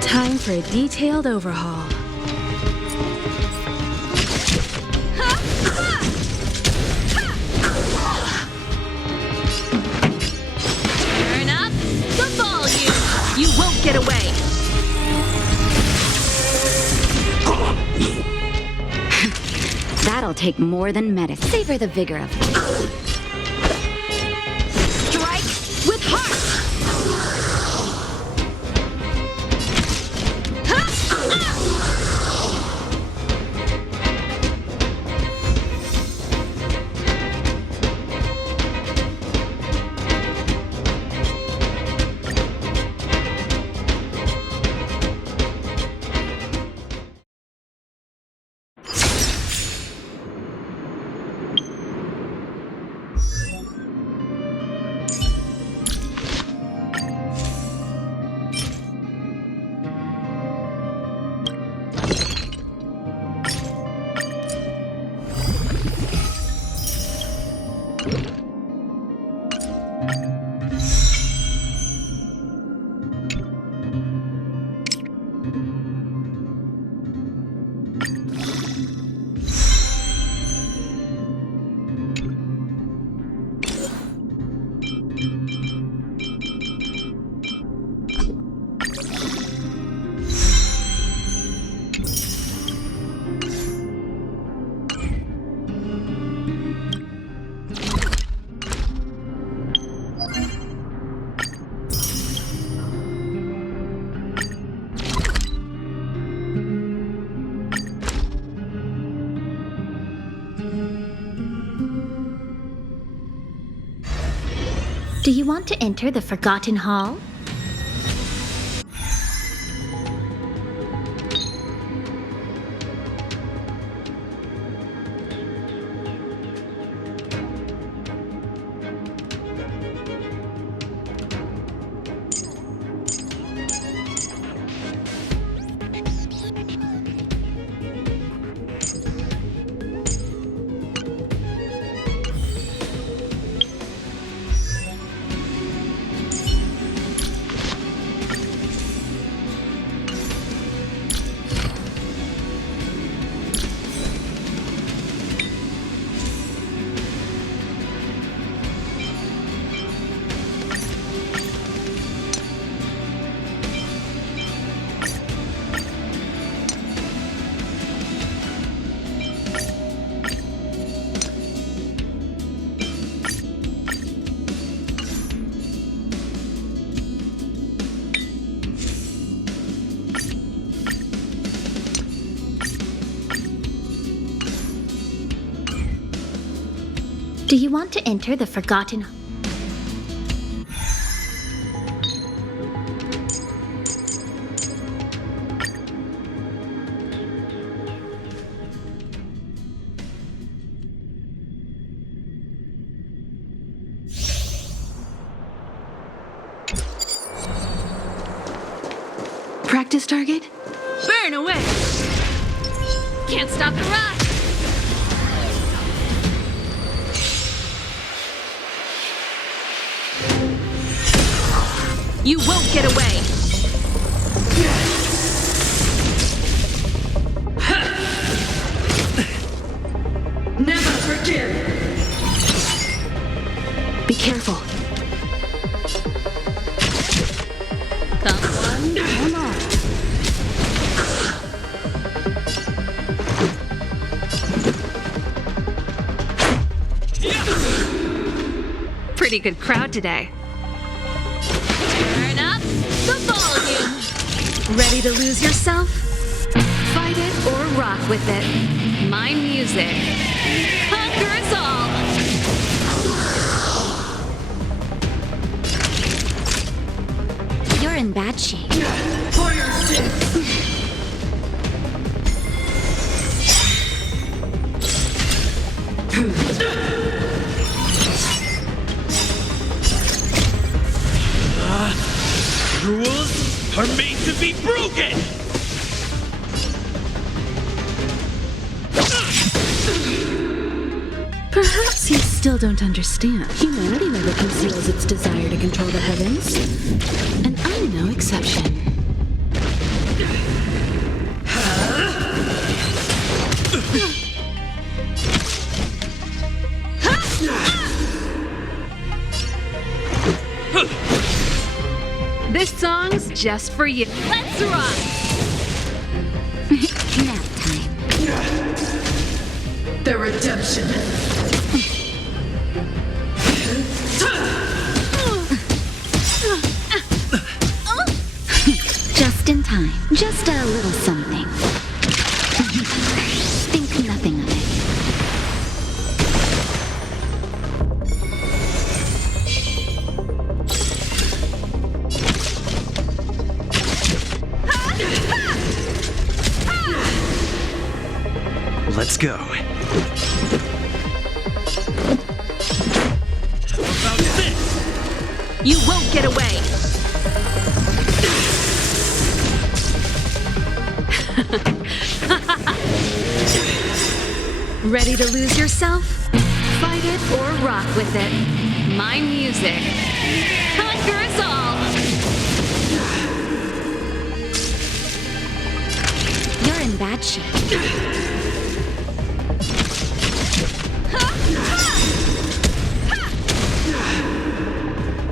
Time for a detailed overhaul. Turn up the volume! You won't get away! That'll take more than medicine. Savor the vigor of it. Strike with heart! Do you want to enter the Forgotten Hall? Do you want to enter the Forgotten... Practice target? Burn away! Can't stop the rush! You won't get away! Never forgive! careful. Come on, come on. Pretty good crowd today. Turn up the volume. Ready to lose yourself? Fight it or rock with it. My music conquers all. You're in bad shape. For your sins. Rules are made to be broken! Perhaps you still don't understand. Humanity never conceals its desire to control the heavens. And I'm no exception. This song's just for you. Let's rock! Nap time. The redemption. Just in time. Just a little something. Think nothing of it. Let's go. About this! You won't get away. Ready to lose yourself? Fight it or rock with it. My music conquers all. You're in bad shape.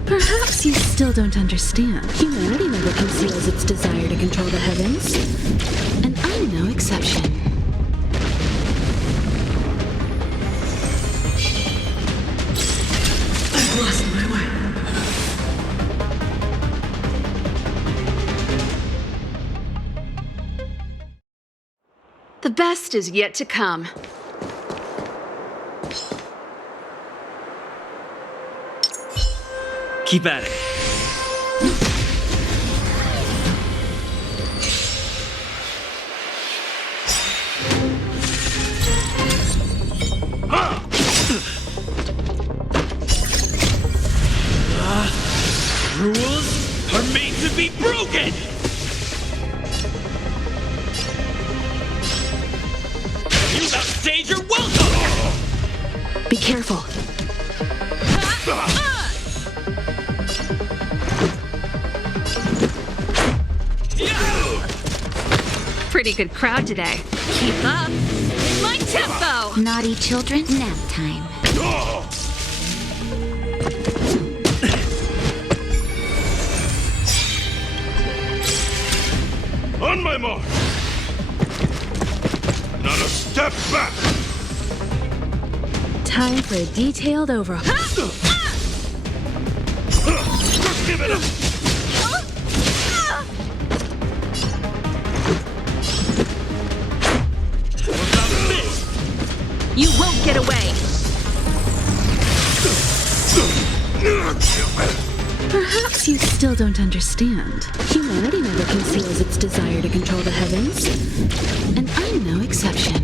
Perhaps you still don't understand. Humanity never conceals its desire to control the heavens. And I'm no exception. I've lost my way. The best is yet to come. Keep at it. Rules are made to be broken! You outstage your welcome! Be careful. Pretty good crowd today. Keep up. My tempo! Naughty children, nap time. On my mark! Not a step back! Time for a detailed overhaul. Give it up! You won't get away. Perhaps you still don't understand. Humanity never conceals its desire to control the heavens. And I'm no exception.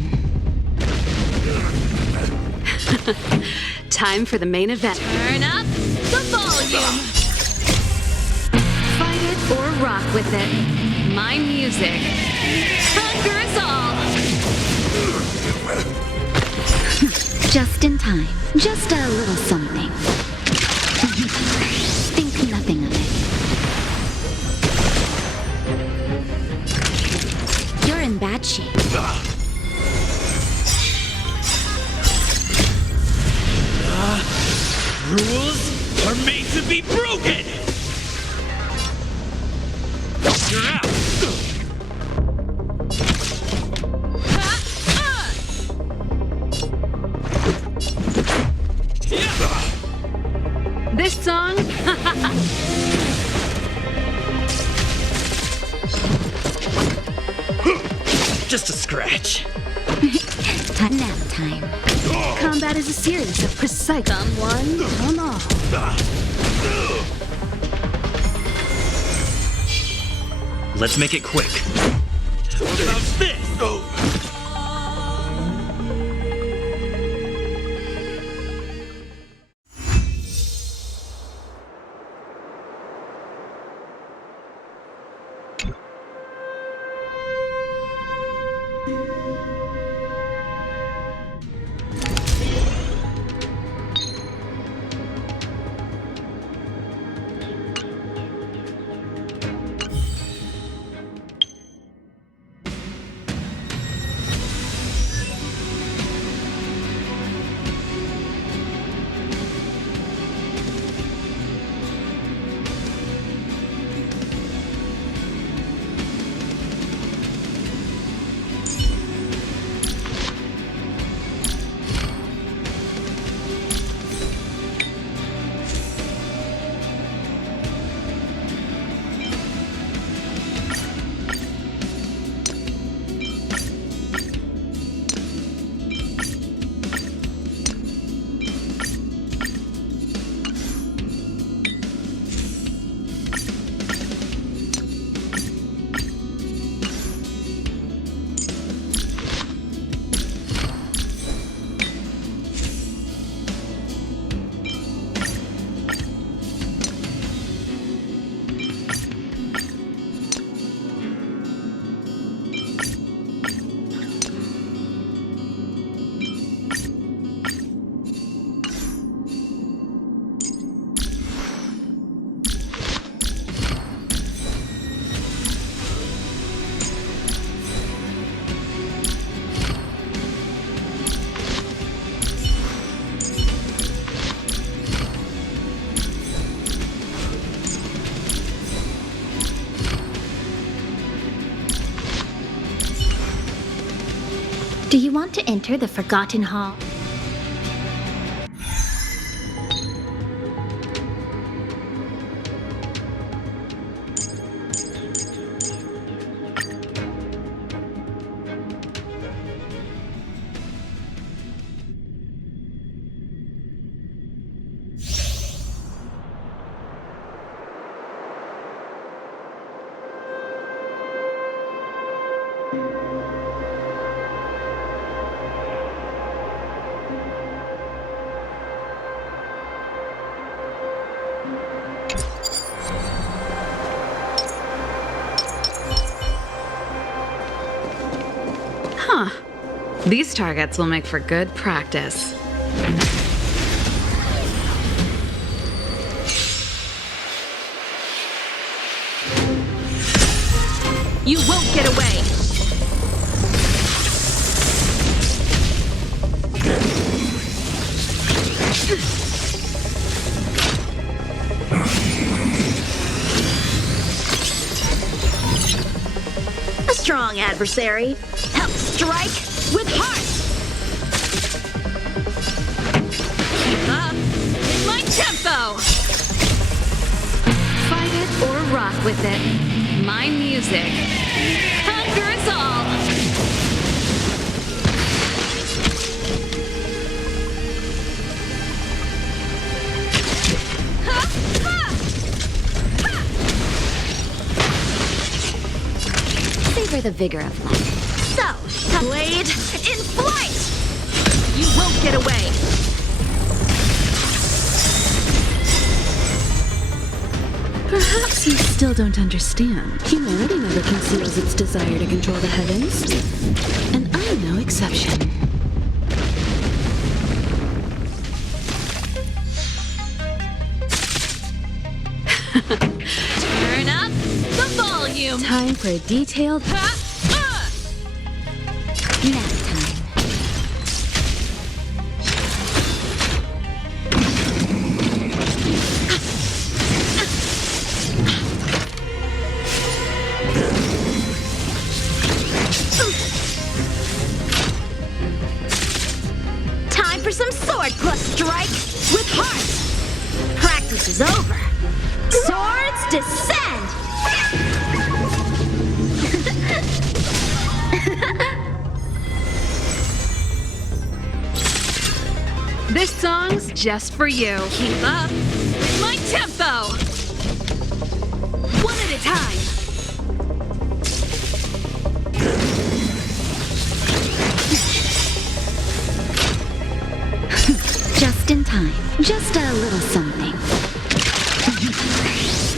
Time for the main event. Turn up the volume. Fight it or rock with it. My music conquers all. Just in time. Just a little something. Think nothing of it. You're in bad shape. Rules are made to be broken! You're out! This song? Just a scratch. Nap time. Combat is a series of precise. Someone, come on. Let's make it quick. What about this? Do you want to enter the Forgotten Hall? Huh. These targets will make for good practice. You won't get away! A strong adversary. Help strike with heart! Keep up in my tempo! Fight it or rock with it. My music conquers all! Savor the vigor of life. So, blade in flight! You won't get away! Perhaps you still don't understand. Humanity never conceals its desire to control the heavens. And I'm no exception. Turn up the volume! Time for a detailed nap time. is over. Swords descend! This song's just for you. Keep up with my tempo. One at a time. Just in time. Just a little something.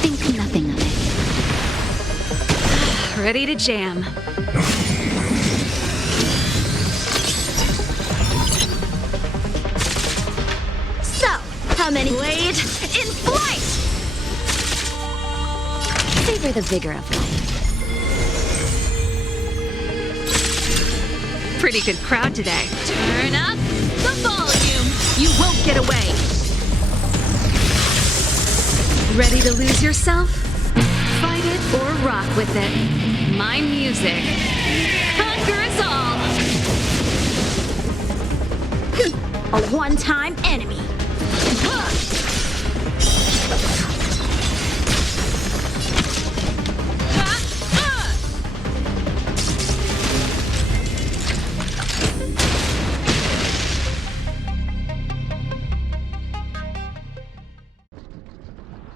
Think nothing of it. Ready to jam. So, how many blade in flight? Savor the vigor of life. Pretty good crowd today. Turn up the volume. You won't get away. Ready to lose yourself? Fight it or rock with it. My music conquers all. A one-time enemy.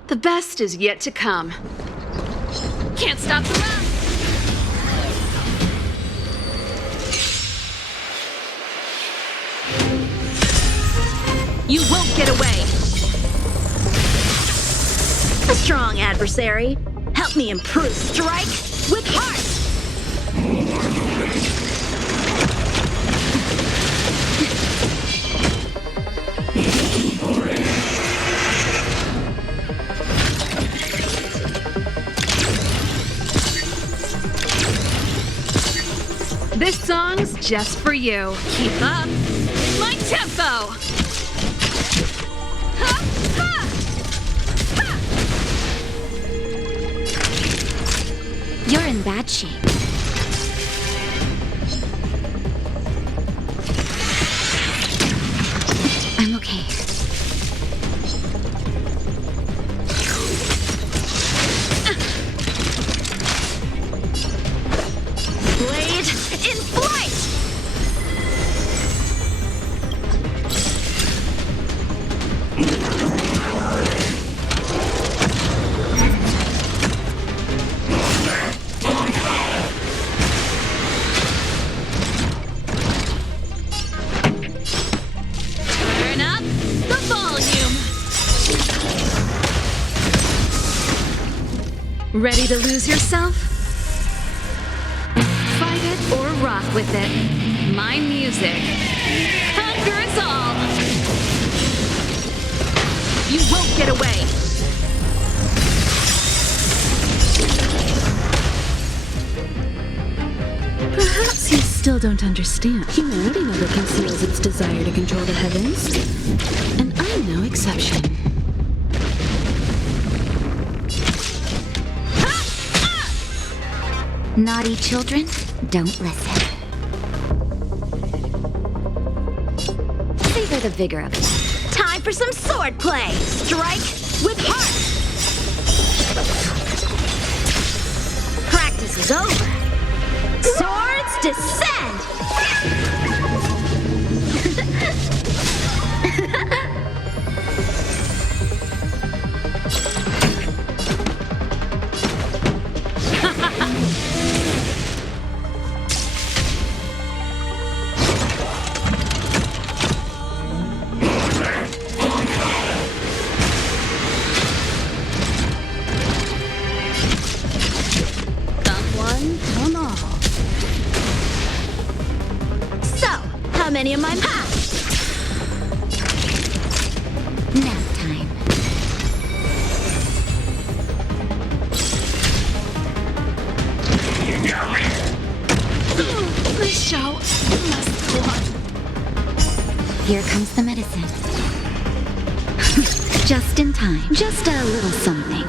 The best is yet to come. Can't stop the run. You won't get away. A strong adversary. Help me improve. Strike with heart. This song's just for you. Keep up with my tempo. Ha, ha, ha. You're in bad shape. I'm okay. Blade in flight! Turn up the volume. Ready to lose yourself? Fight it or rock with it. My music conquers all. You won't get away. Perhaps you still don't understand. Humanity never conceals its desire to control the heavens. And I'm no exception. Naughty children, don't listen. Savor the vigor of it. Time for some sword play. Strike with heart. Practice is over. Swords descend. One, come on. So, how many of my Nap time. The show must go on. Here comes the medicine. Just in time. Just a little something.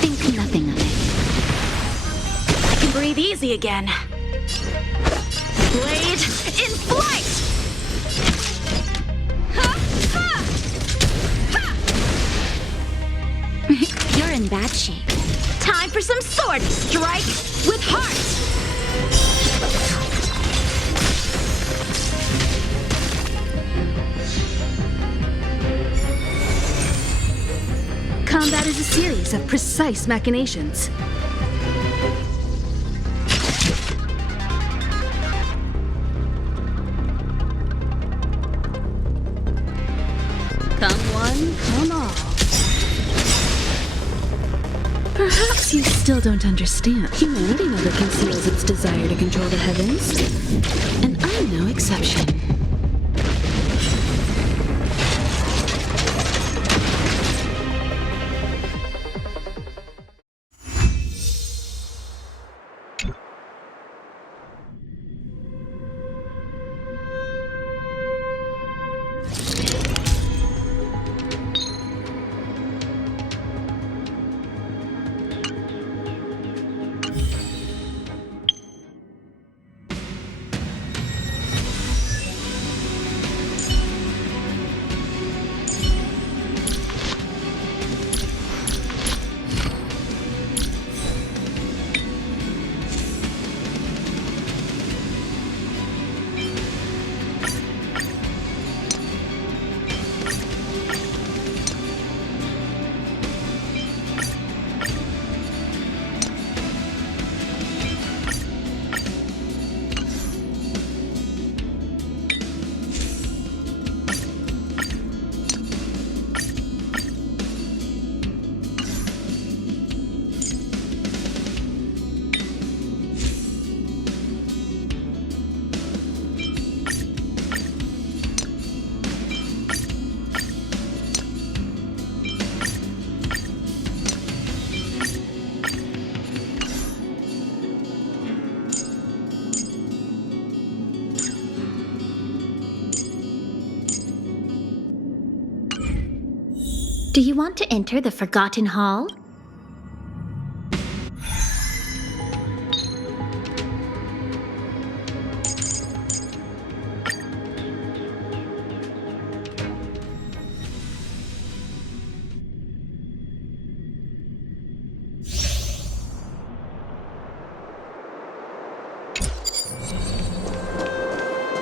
Think nothing of it. I can breathe easy again. Blade in flight! Ha, ha, ha. in bad shape. Time for some sword strike with heart! Combat is a series of precise machinations. Come one, come all. Perhaps you still don't understand. Humanity never conceals its desire to control the heavens. And I'm no exception. Do you want to enter the Forgotten Hall?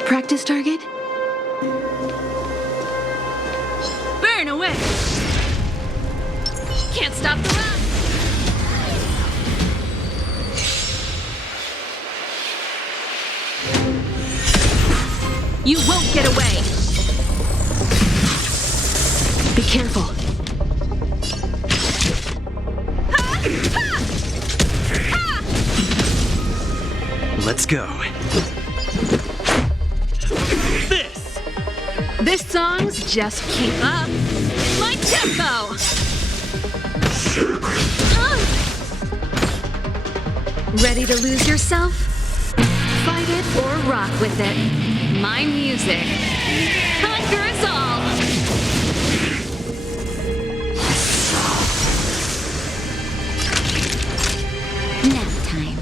Practice target? Burn away! Can't stop the run! You won't get away! Be careful. Let's go. This song's just keep up. My tempo! Ready to lose yourself? Fight it or rock with it. My music conquers all! Nap time.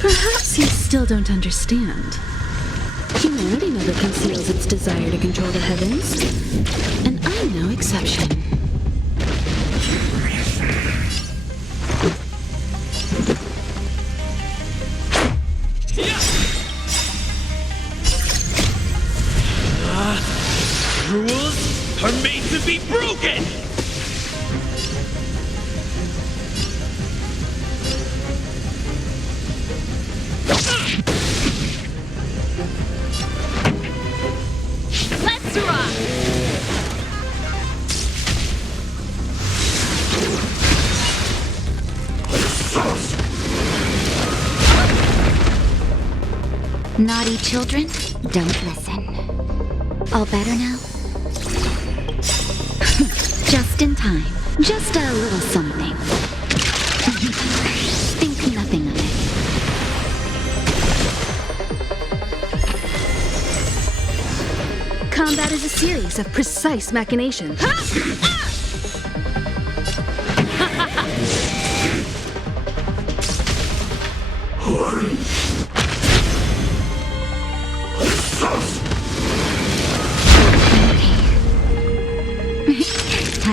Perhaps you still don't understand. Humanity never conceals its desire to control the heavens, and I'm no exception. Rules are made to be broken! Let's rock! Naughty children, don't listen. All better now? Just in time. Just a little something. Think nothing of it. lives of precise machination.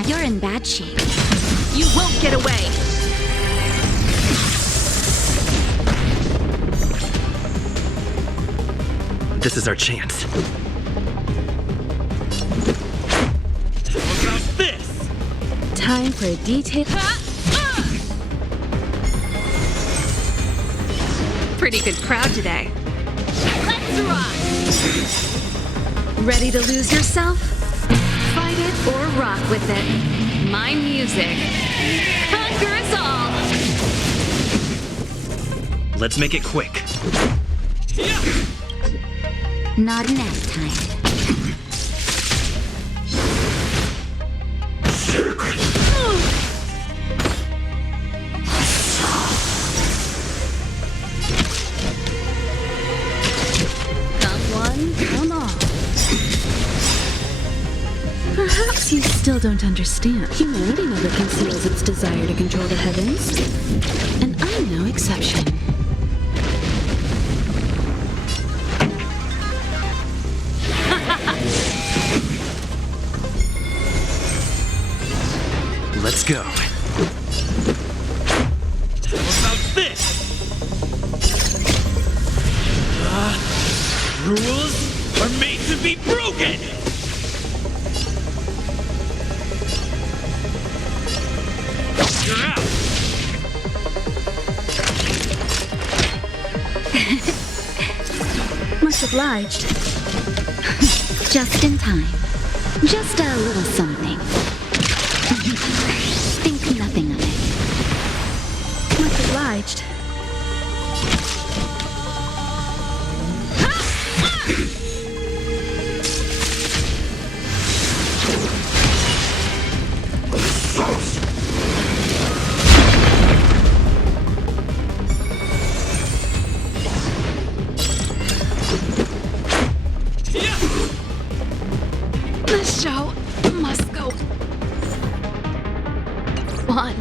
You're in bad shape. You won't get away! This is our chance. How's this? Time for a detail. Pretty good crowd today. Let's rock! Ready to lose yourself? Fight it or rock with it. My music. Conquer us all! Let's make it quick. Not enough time. Come one, come all. Perhaps you still don't understand. Humanity never conceals its desire to control the heavens. And I'm no exception. Let's go. How's this? Rules are made to be broken! You're out! Much obliged. Just in time. Just a little something. Think nothing of it. Much obliged. The show must go on.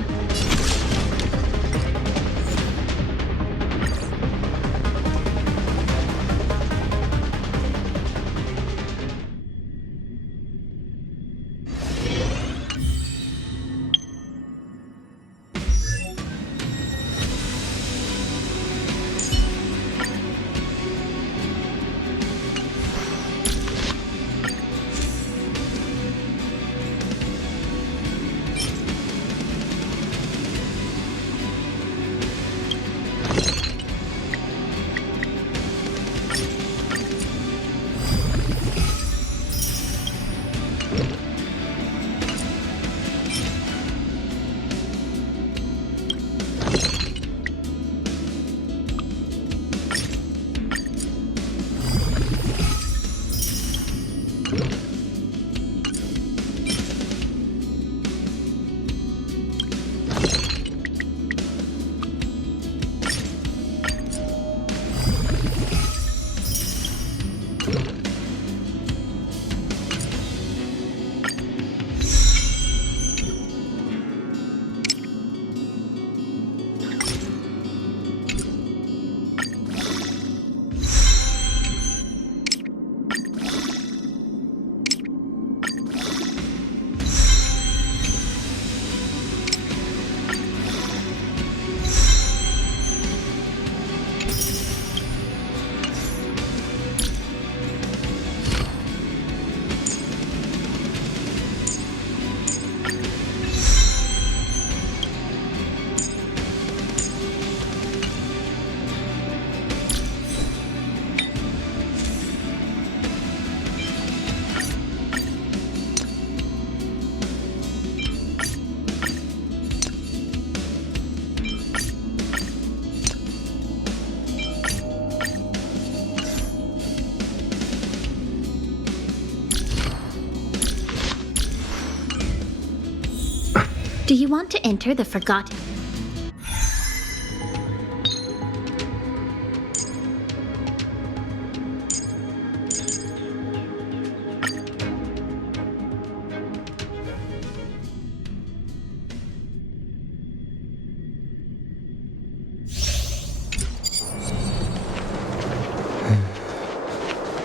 Do you want to enter the Forgotten?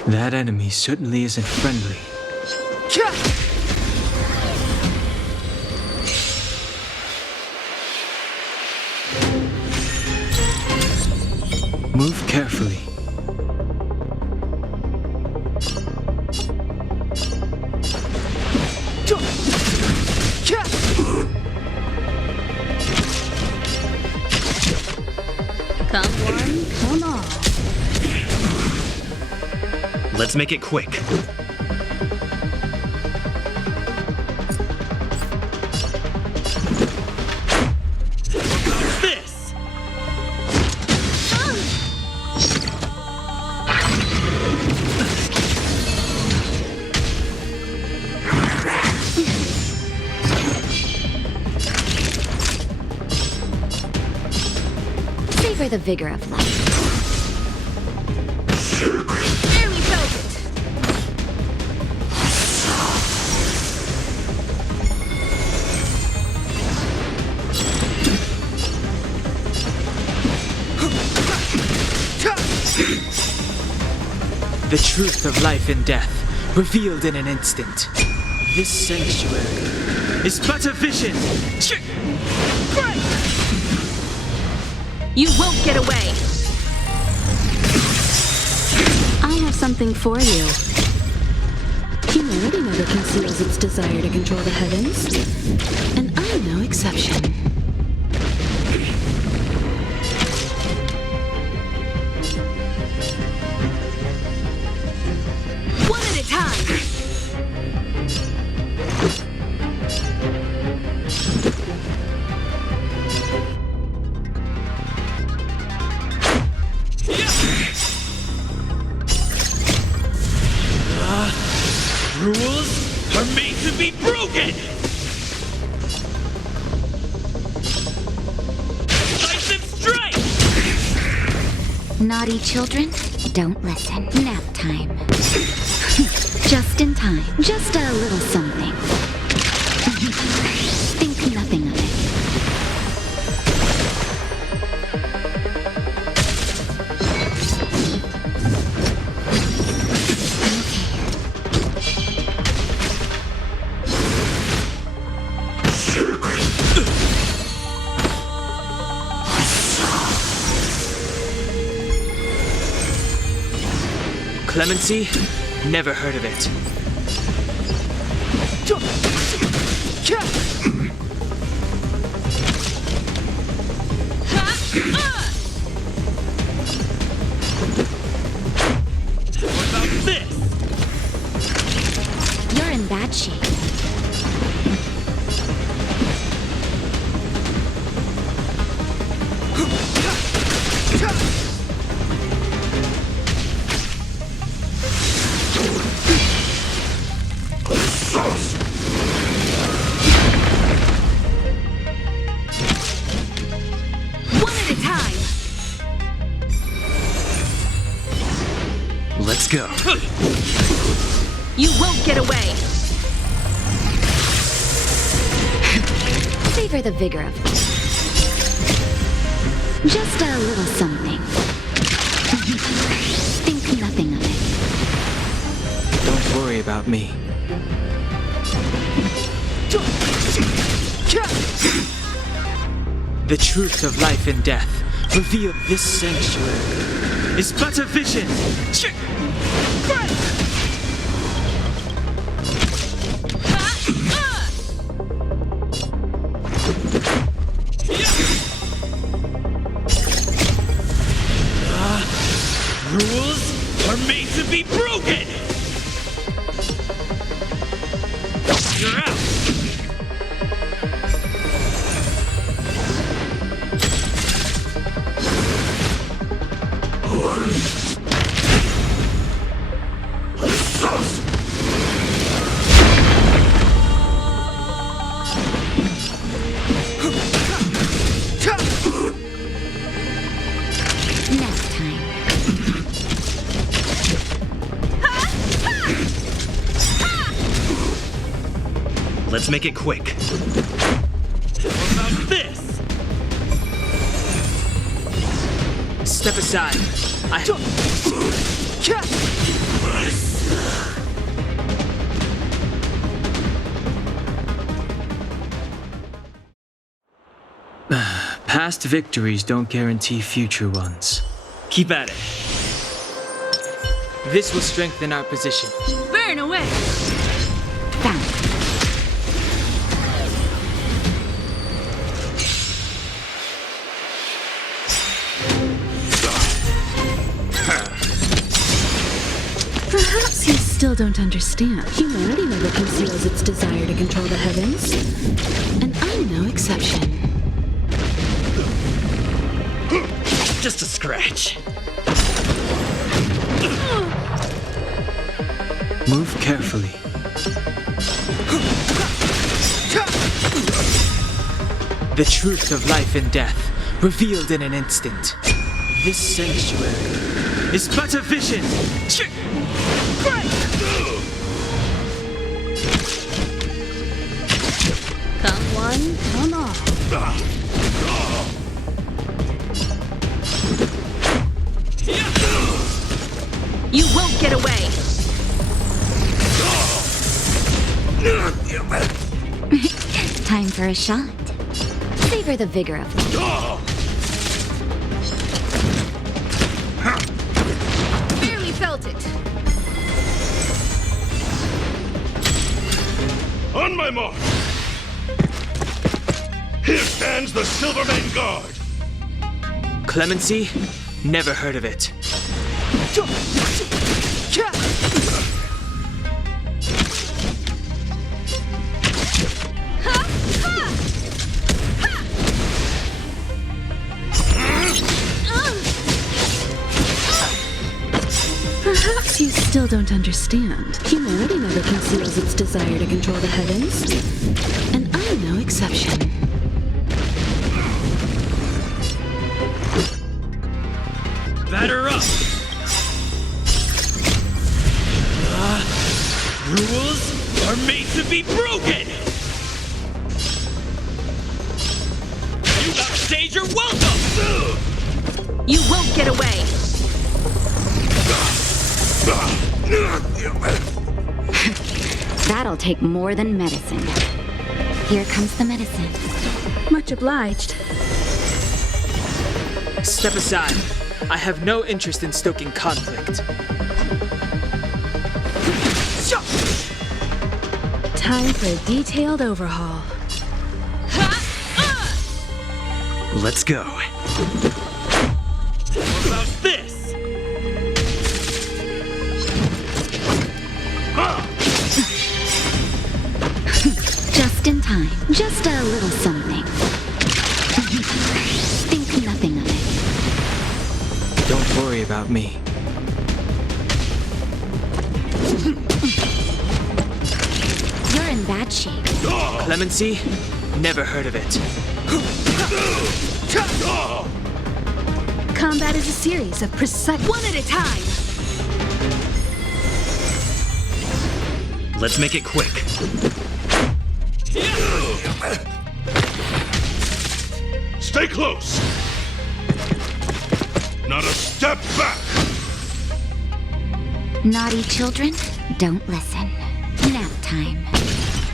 That enemy certainly isn't friendly. Move carefully. Come one, come all. Let's make it quick. This! Savor the vigor of life. Barely felt it. The truth of life and death, revealed in an instant. This sanctuary is but a vision. You won't get away. I have something for you. Humility never conceals its desire to control the heavens, and I'm no exception. One at a time. Rules are made to be broken! Decisive strike! Naughty children, don't listen. Nap time. Just in time. Just a little something. Think nothing of it. Clemency? Never heard of it. What about this? You're in bad shape. One at a time. Let's go. You won't get away. Savor the vigor of life. Just a little something. Think nothing of it. Don't worry about me. The truth of life and death, revealed this sanctuary, is but a vision. Rules are made to be broken! You're out! Nap time. Let's make it quick. What about this? Step aside. Past victories don't guarantee future ones. Keep at it. This will strengthen our position. Burn away! Perhaps you still don't understand. Humanity never conceals its desire to control the heavens. And I'm no exception. Just a scratch. Move carefully. The truth of life and death, revealed in an instant. This sanctuary is but a vision. Come one, come all. You won't get away! Time for a shot. Savor the vigor of life. Barely felt it. On my mark! Here stands the Silvermane Guard! Clemency? Never heard of it. Perhaps you still don't understand. Humanity never conceals its desire to control the heavens. And I'm no exception. Batter up! Rules are made to be broken! You upstage your welcome! You won't get away! That'll take more than medicine. Here comes the medicine. Much obliged. Step aside. I have no interest in stoking conflict. Time for a detailed overhaul. Let's go. What about this? Just in time. Just a little something. Think nothing of it. Don't worry about me. You're in bad shape. Clemency? Never heard of it. Combat is a series of precise... One at a time! Let's make it quick. Stay close! Not a step back! Naughty children, don't listen. Nap time.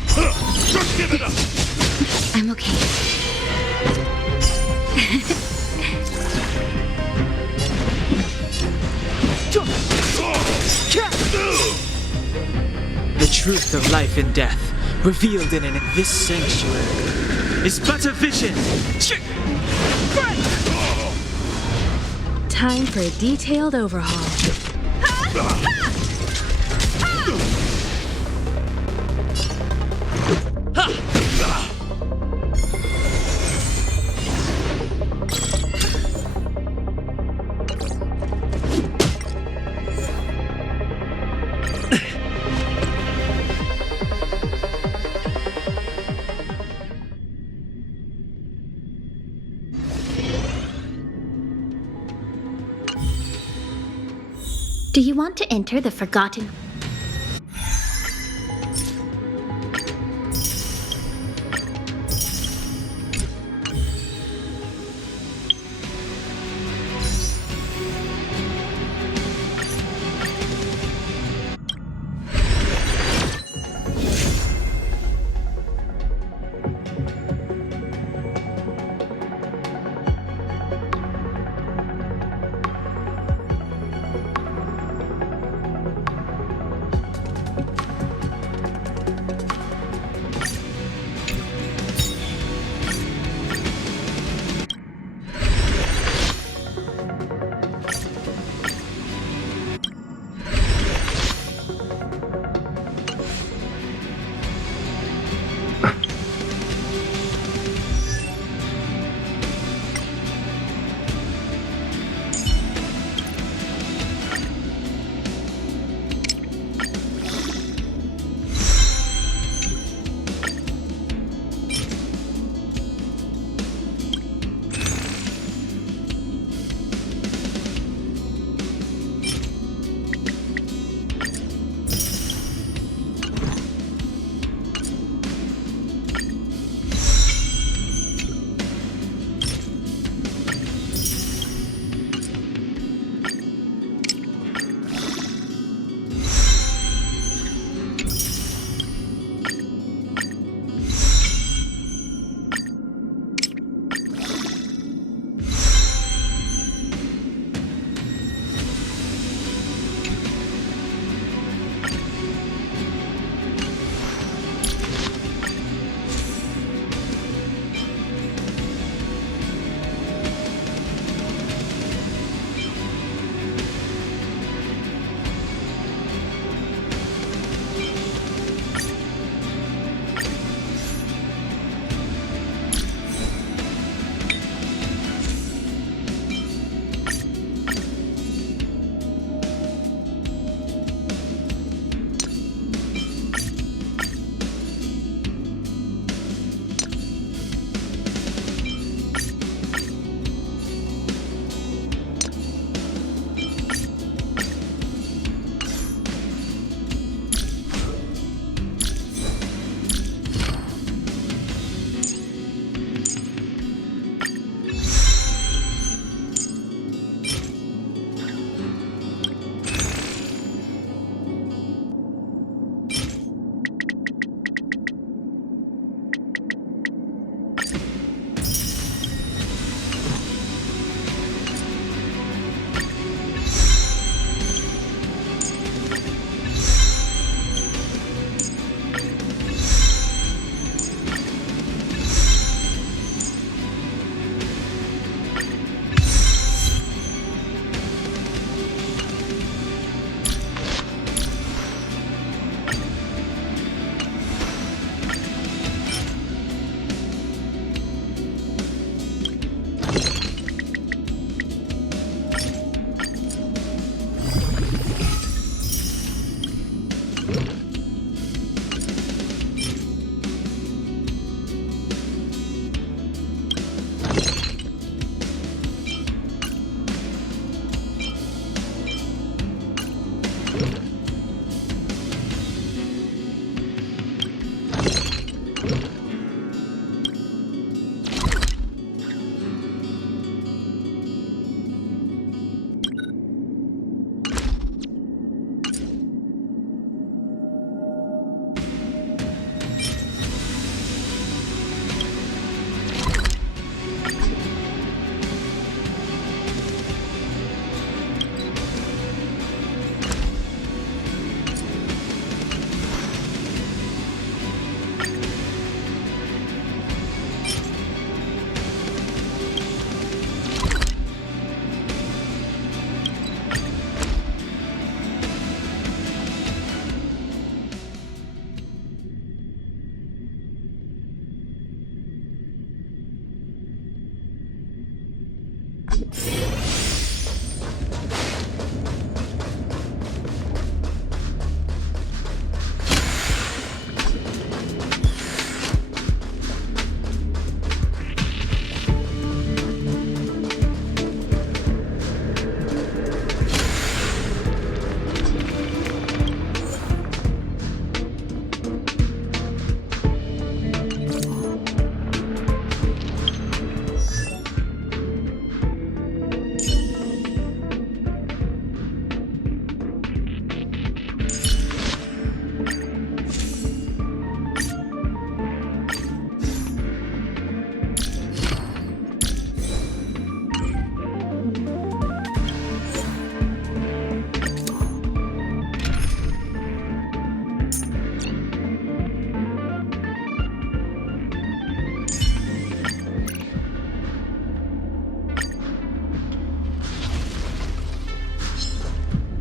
Just give it up! I'm okay. The truth of life and death, revealed in this sanctuary, is but a vision. Time for a detailed overhaul. Do you want to enter the Forgotten?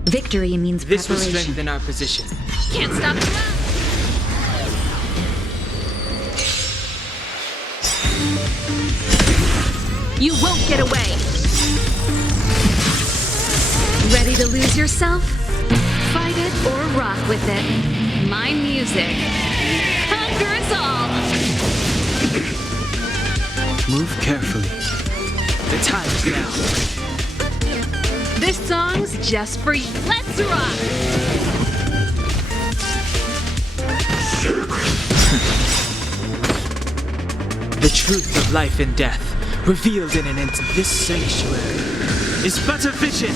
Victory means This will preparation. strengthen our position. Can't stop the run! You won't get away! Ready to lose yourself? Fight it or rock with it. My music. Conquer us all! Move carefully. The time is now. This song's just for you. Let's rock! The truth of life and death, revealed in an instant. This sanctuary is but a vision.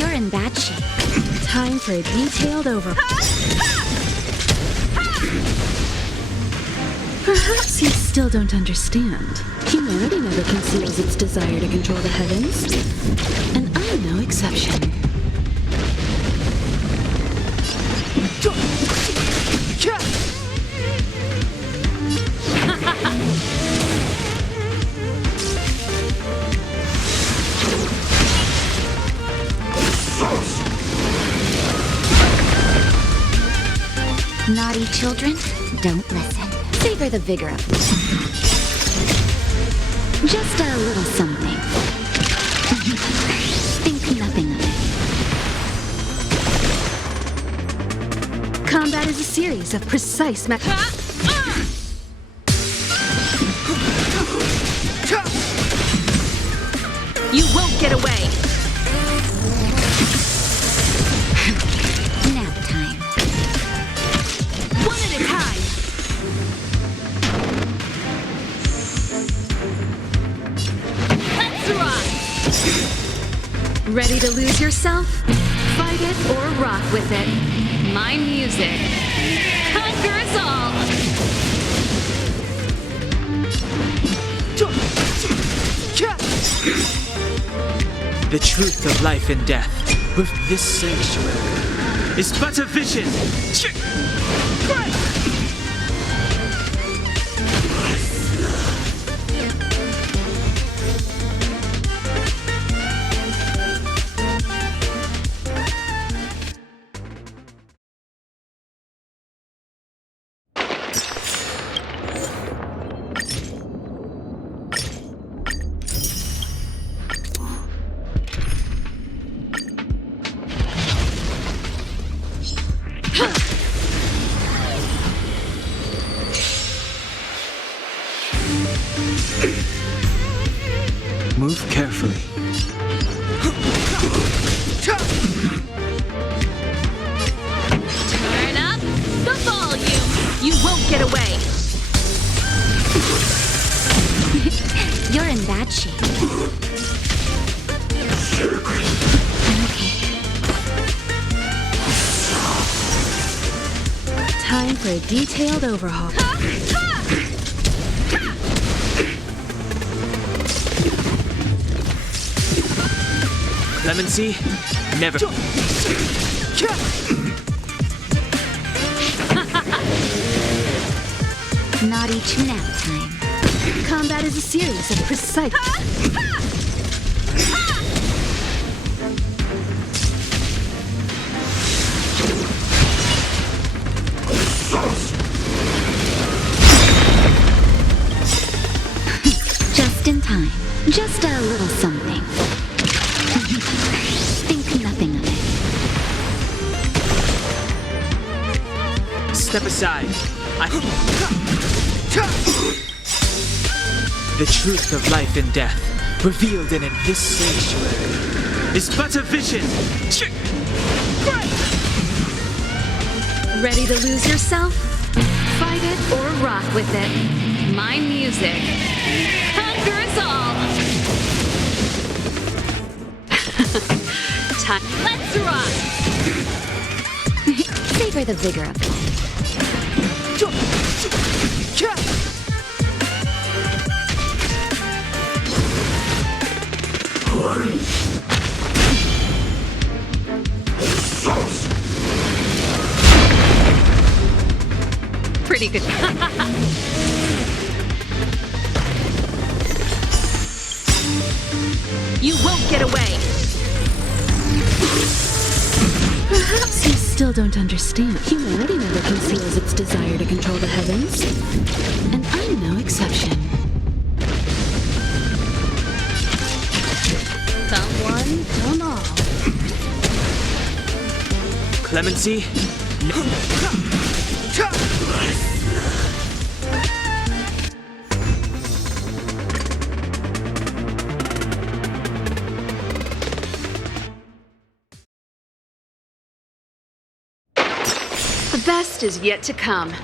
You're in bad shape. Time for a detailed overhaul. Perhaps you still don't understand. Humanity never conceals its desire to control the heavens. And I'm no exception. Naughty children, don't listen. Savor the vigor of it. Just a little something. Think nothing of it. Combat is a series of precise You won't get away! Nap time. One at a time! Let's rock! Ready to lose yourself? Fight it or rock with it. My music. Conquer us all! The truth of life and death, with this sanctuary, is but a vision. Move carefully. Turn up the volume! You won't get away! You're in bad shape. Time for a detailed overhaul. Clemency? Never. Naughty to nap time. Combat is a series of precise. Step aside. The truth of life and death, revealed in this sanctuary, is but a vision. Ready to lose yourself? Fight it or rock with it. My music conquers all. Time. Let's rock. Savor the vigor of it. Pretty good. You won't get away. Perhaps you still don't understand. Humanity never conceals its desire to control the heavens. And I'm no exception. Someone, don't all. Clemency? The best is yet to come.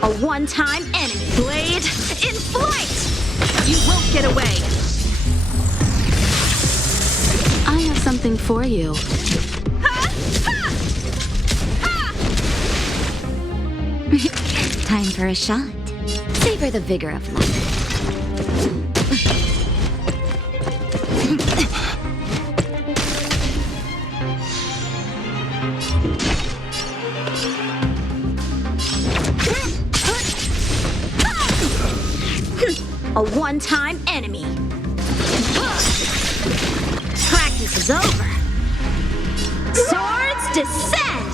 A one-time enemy. Blade in flight! You won't get away! I have something for you. Time for a shot. Savor the vigor of life. A one-time enemy. Practice is over. Swords descend!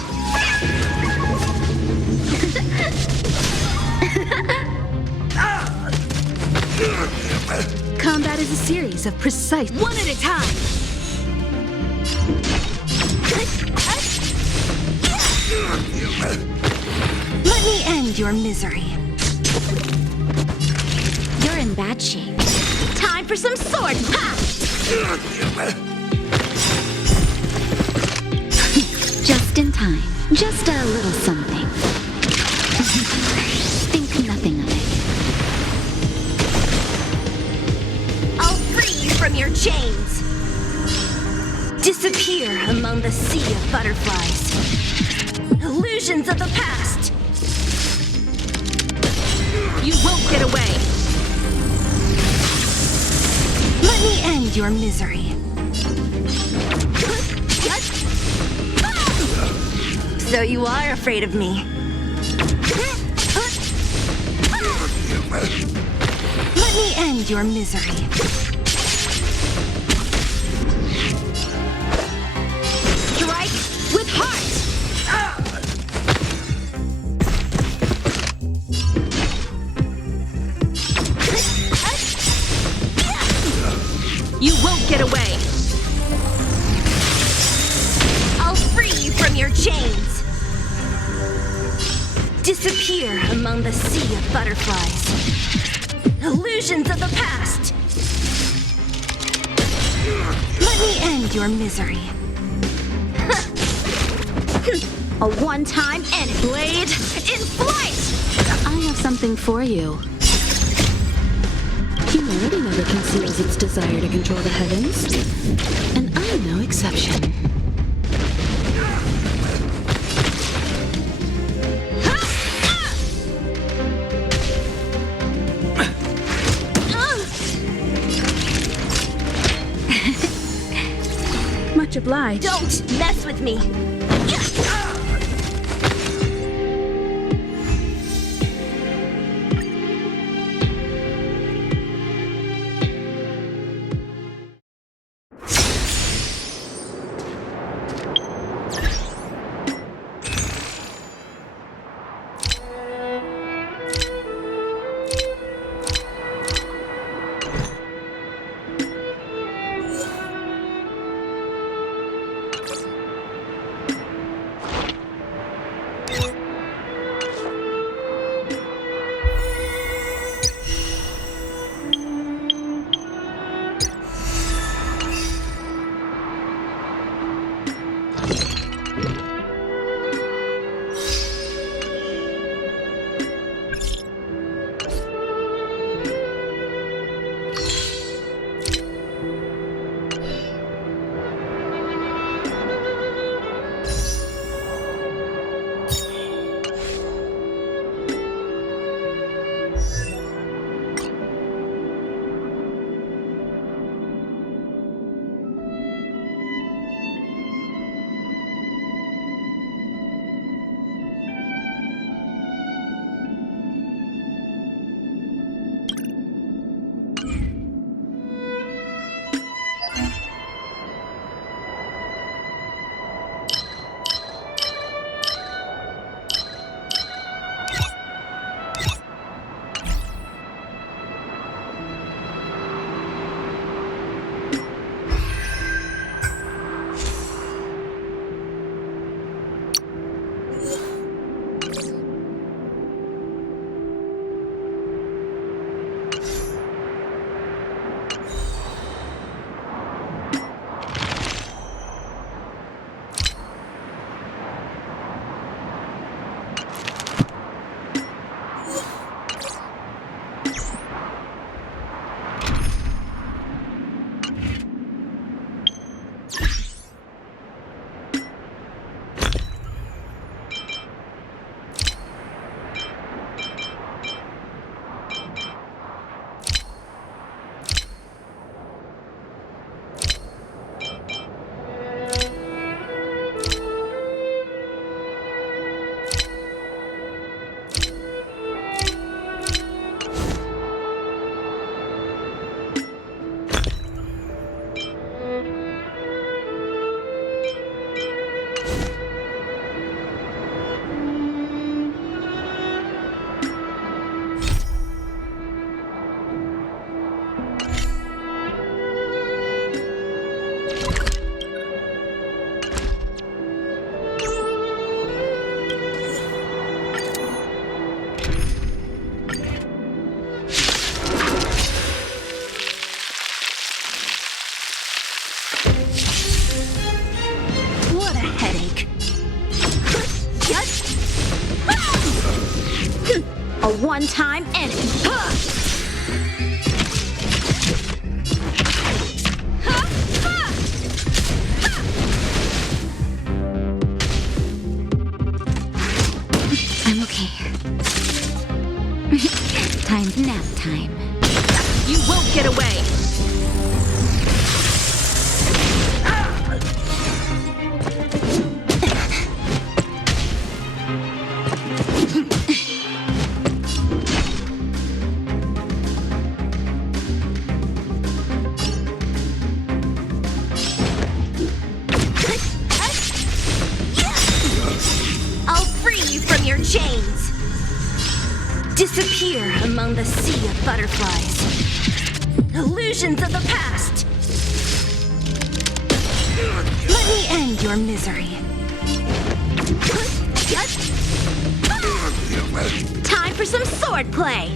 Combat is a series of precise... One at a time! Let me end your misery. You're in bad shape. Time for some sword! Ha! Just in time. Just a little something. Think nothing of it. I'll free you from your chains. Disappear among the sea of butterflies. Illusions of the past. You won't get away. Let me end your misery. So you are afraid of me. Let me end your misery. Strike with heart! You won't get away! I'll free you from your chains. Disappear among the sea of butterflies. Illusions of the past. Let me end your misery. A one-time enemy. Blade in flight! I have something for you. Humanity never conceals its desire to control the heavens. And I'm no exception. Much obliged. Don't mess with me. one-time enemy. I'm okay. Time's nap time. You won't get away! Disappear among the sea of butterflies. Illusions of the past. Let me end your misery. Time for some swordplay.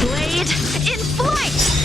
Blade in flight!